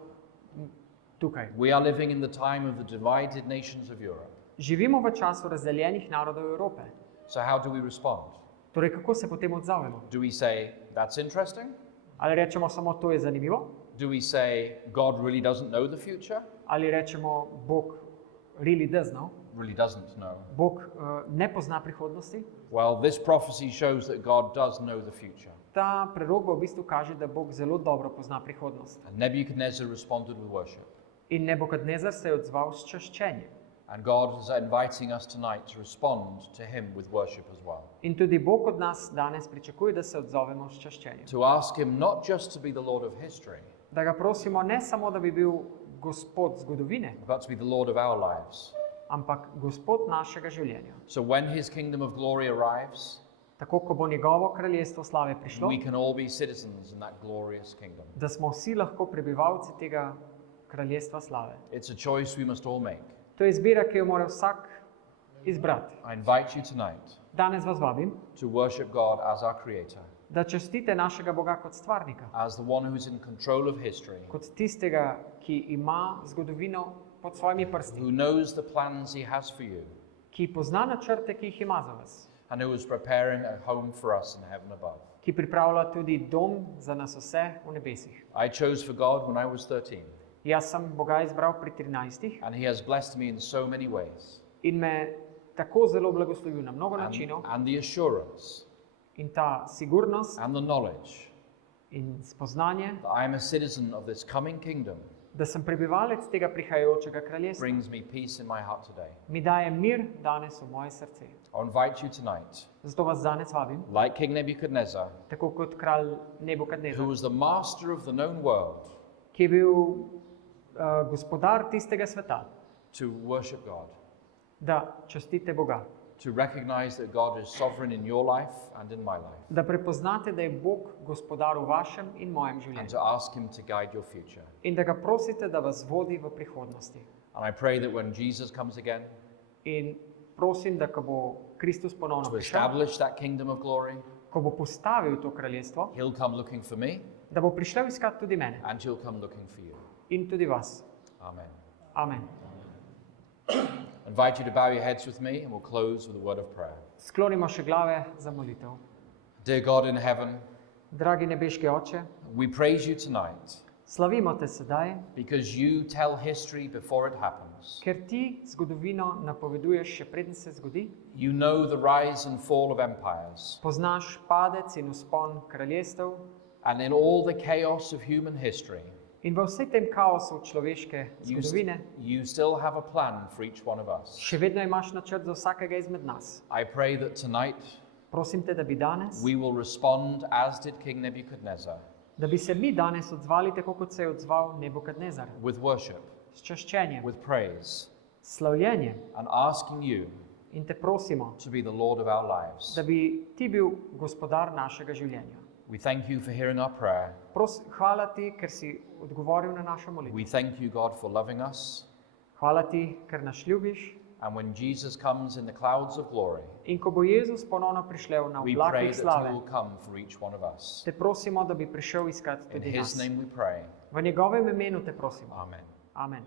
tukaj. We are living in the time of the divided nations of Europe. Živimo v času razdeljenih narodov Evrope. So how do we respond? Torej, kako se potem odzovemo? Do we say, that's interesting? Ali rečemo samo, to je zanimivo? Do we say, God really doesn't know the future? Ali rečemo, Bog really does know? Really doesn't know. Bog ne pozna prihodnosti? Well, this prophecy shows that God does know the future. Ta prerokba v bistvu kaže, da Bog zelo dobro pozna prihodnost. And Nebuchadnezzar responded with worship. In Nebukadnezar se je odzval s čaščenjem. And God is inviting us tonight to respond to him with worship as well. In tudi Bog od nas danes pričakuje, da se odzovemo s čaščenjem. To ask him not just to be the Lord of history, Da ga prosimo ne samo, da bi bil Gospod zgodovine, but to be the Lord of our lives. ampak Gospod našega življenja. So when his kingdom of glory arrives, Tako, ko bo njegovo kraljestvo slave prišlo, we can all be citizens in that glorious kingdom. da smo vsi lahko prebivalci tega kraljestva slave. It's a choice we must all make. To je izbira, ki jo mora vsak izbrati. I invite you tonight Danes vas vabim, to worship God as our creator, da častite našega Boga kot stvarnika, as the one who is in control of history, kot tistega, ki ima zgodovino pod svojimi prsti, who knows the plans he has for you, ki pozna načrte, ki jih ima za vas, and who is preparing a home for us in heaven above. ki pripravlja tudi dom za nas vse v nebesih. I chose for God when I was 13. Jaz sem Boga izbral pri 13 and He has blessed me in so many ways. in me tako zelo blagoslovil na mnogo And, načinov and the assurance in ta sigurnost and the knowledge in spoznanje, that I am a citizen of this coming kingdom da sem prebivalec tega prihajajočega kraljestva, brings me peace in my heart today. mi daje mir danes v moje srce. I invite you tonight, Zato vas danes vabim, like King Nebuchadnezzar, tako kot kralj who Nebukadnezar, was the master of the known world, ki je bil gospodar tistega sveta, to worship God, da častite Boga, to recognize that God is sovereign in your life and in my life, da prepoznate, da je Bog gospodar v vašem in mojem and življenju to ask Him to guide your future. in da ga prosite, da vas vodi v prihodnosti. And I pray that when Jesus comes again In prosim, da ko bo Kristus ponovno to prišel, establish that kingdom of glory, ko bo postavil to kraljestvo, He'll come looking for me da bo prišel iskat tudi mene and He'll come looking for you. in tudi vas. Amen. Amen. I invite you to bow your heads with me and we'll close with a word of prayer. Sklonimo še glave za molitev. Dear God in heaven, Dragi nebeški Oče, we praise you tonight slavimo te sedaj, because you tell history before it happens. ker ti zgodovino napoveduješ še preden se zgodi. You know the rise and fall of empires, Poznaš padec in vzpon kraljestev and in all the chaos of human history, in v vsej tem kaosu človeške you, zgodovine you still have a plan for each one of us. še vedno imaš načrt za vsakega izmed nas. I pray that tonight Prosim te, da bi danes, we will respond as did King Nebuchadnezzar, da bi se mi danes odzvali tako, kot se je odzval Nebukadnezar, with worship, s čaščenjem, with praise, s slavljenjem, and asking you in te prosimo, to be the Lord of our lives. da bi ti bil gospodar našega življenja. We thank you for hearing our prayer. Hvala ti, ker si odgovoril na našo molitev. We thank you, God, for loving us. Hvala ti, ker nas ljubiš. And when Jesus comes in the clouds of glory, In ko bo Jezus ponovno prišel na we pray oblakih that slave, He will come for each one of us. te prosimo, da bi prišel iskat In tudi His nas. name we pray. V njegovem imenu te prosimo. Amen. Amen.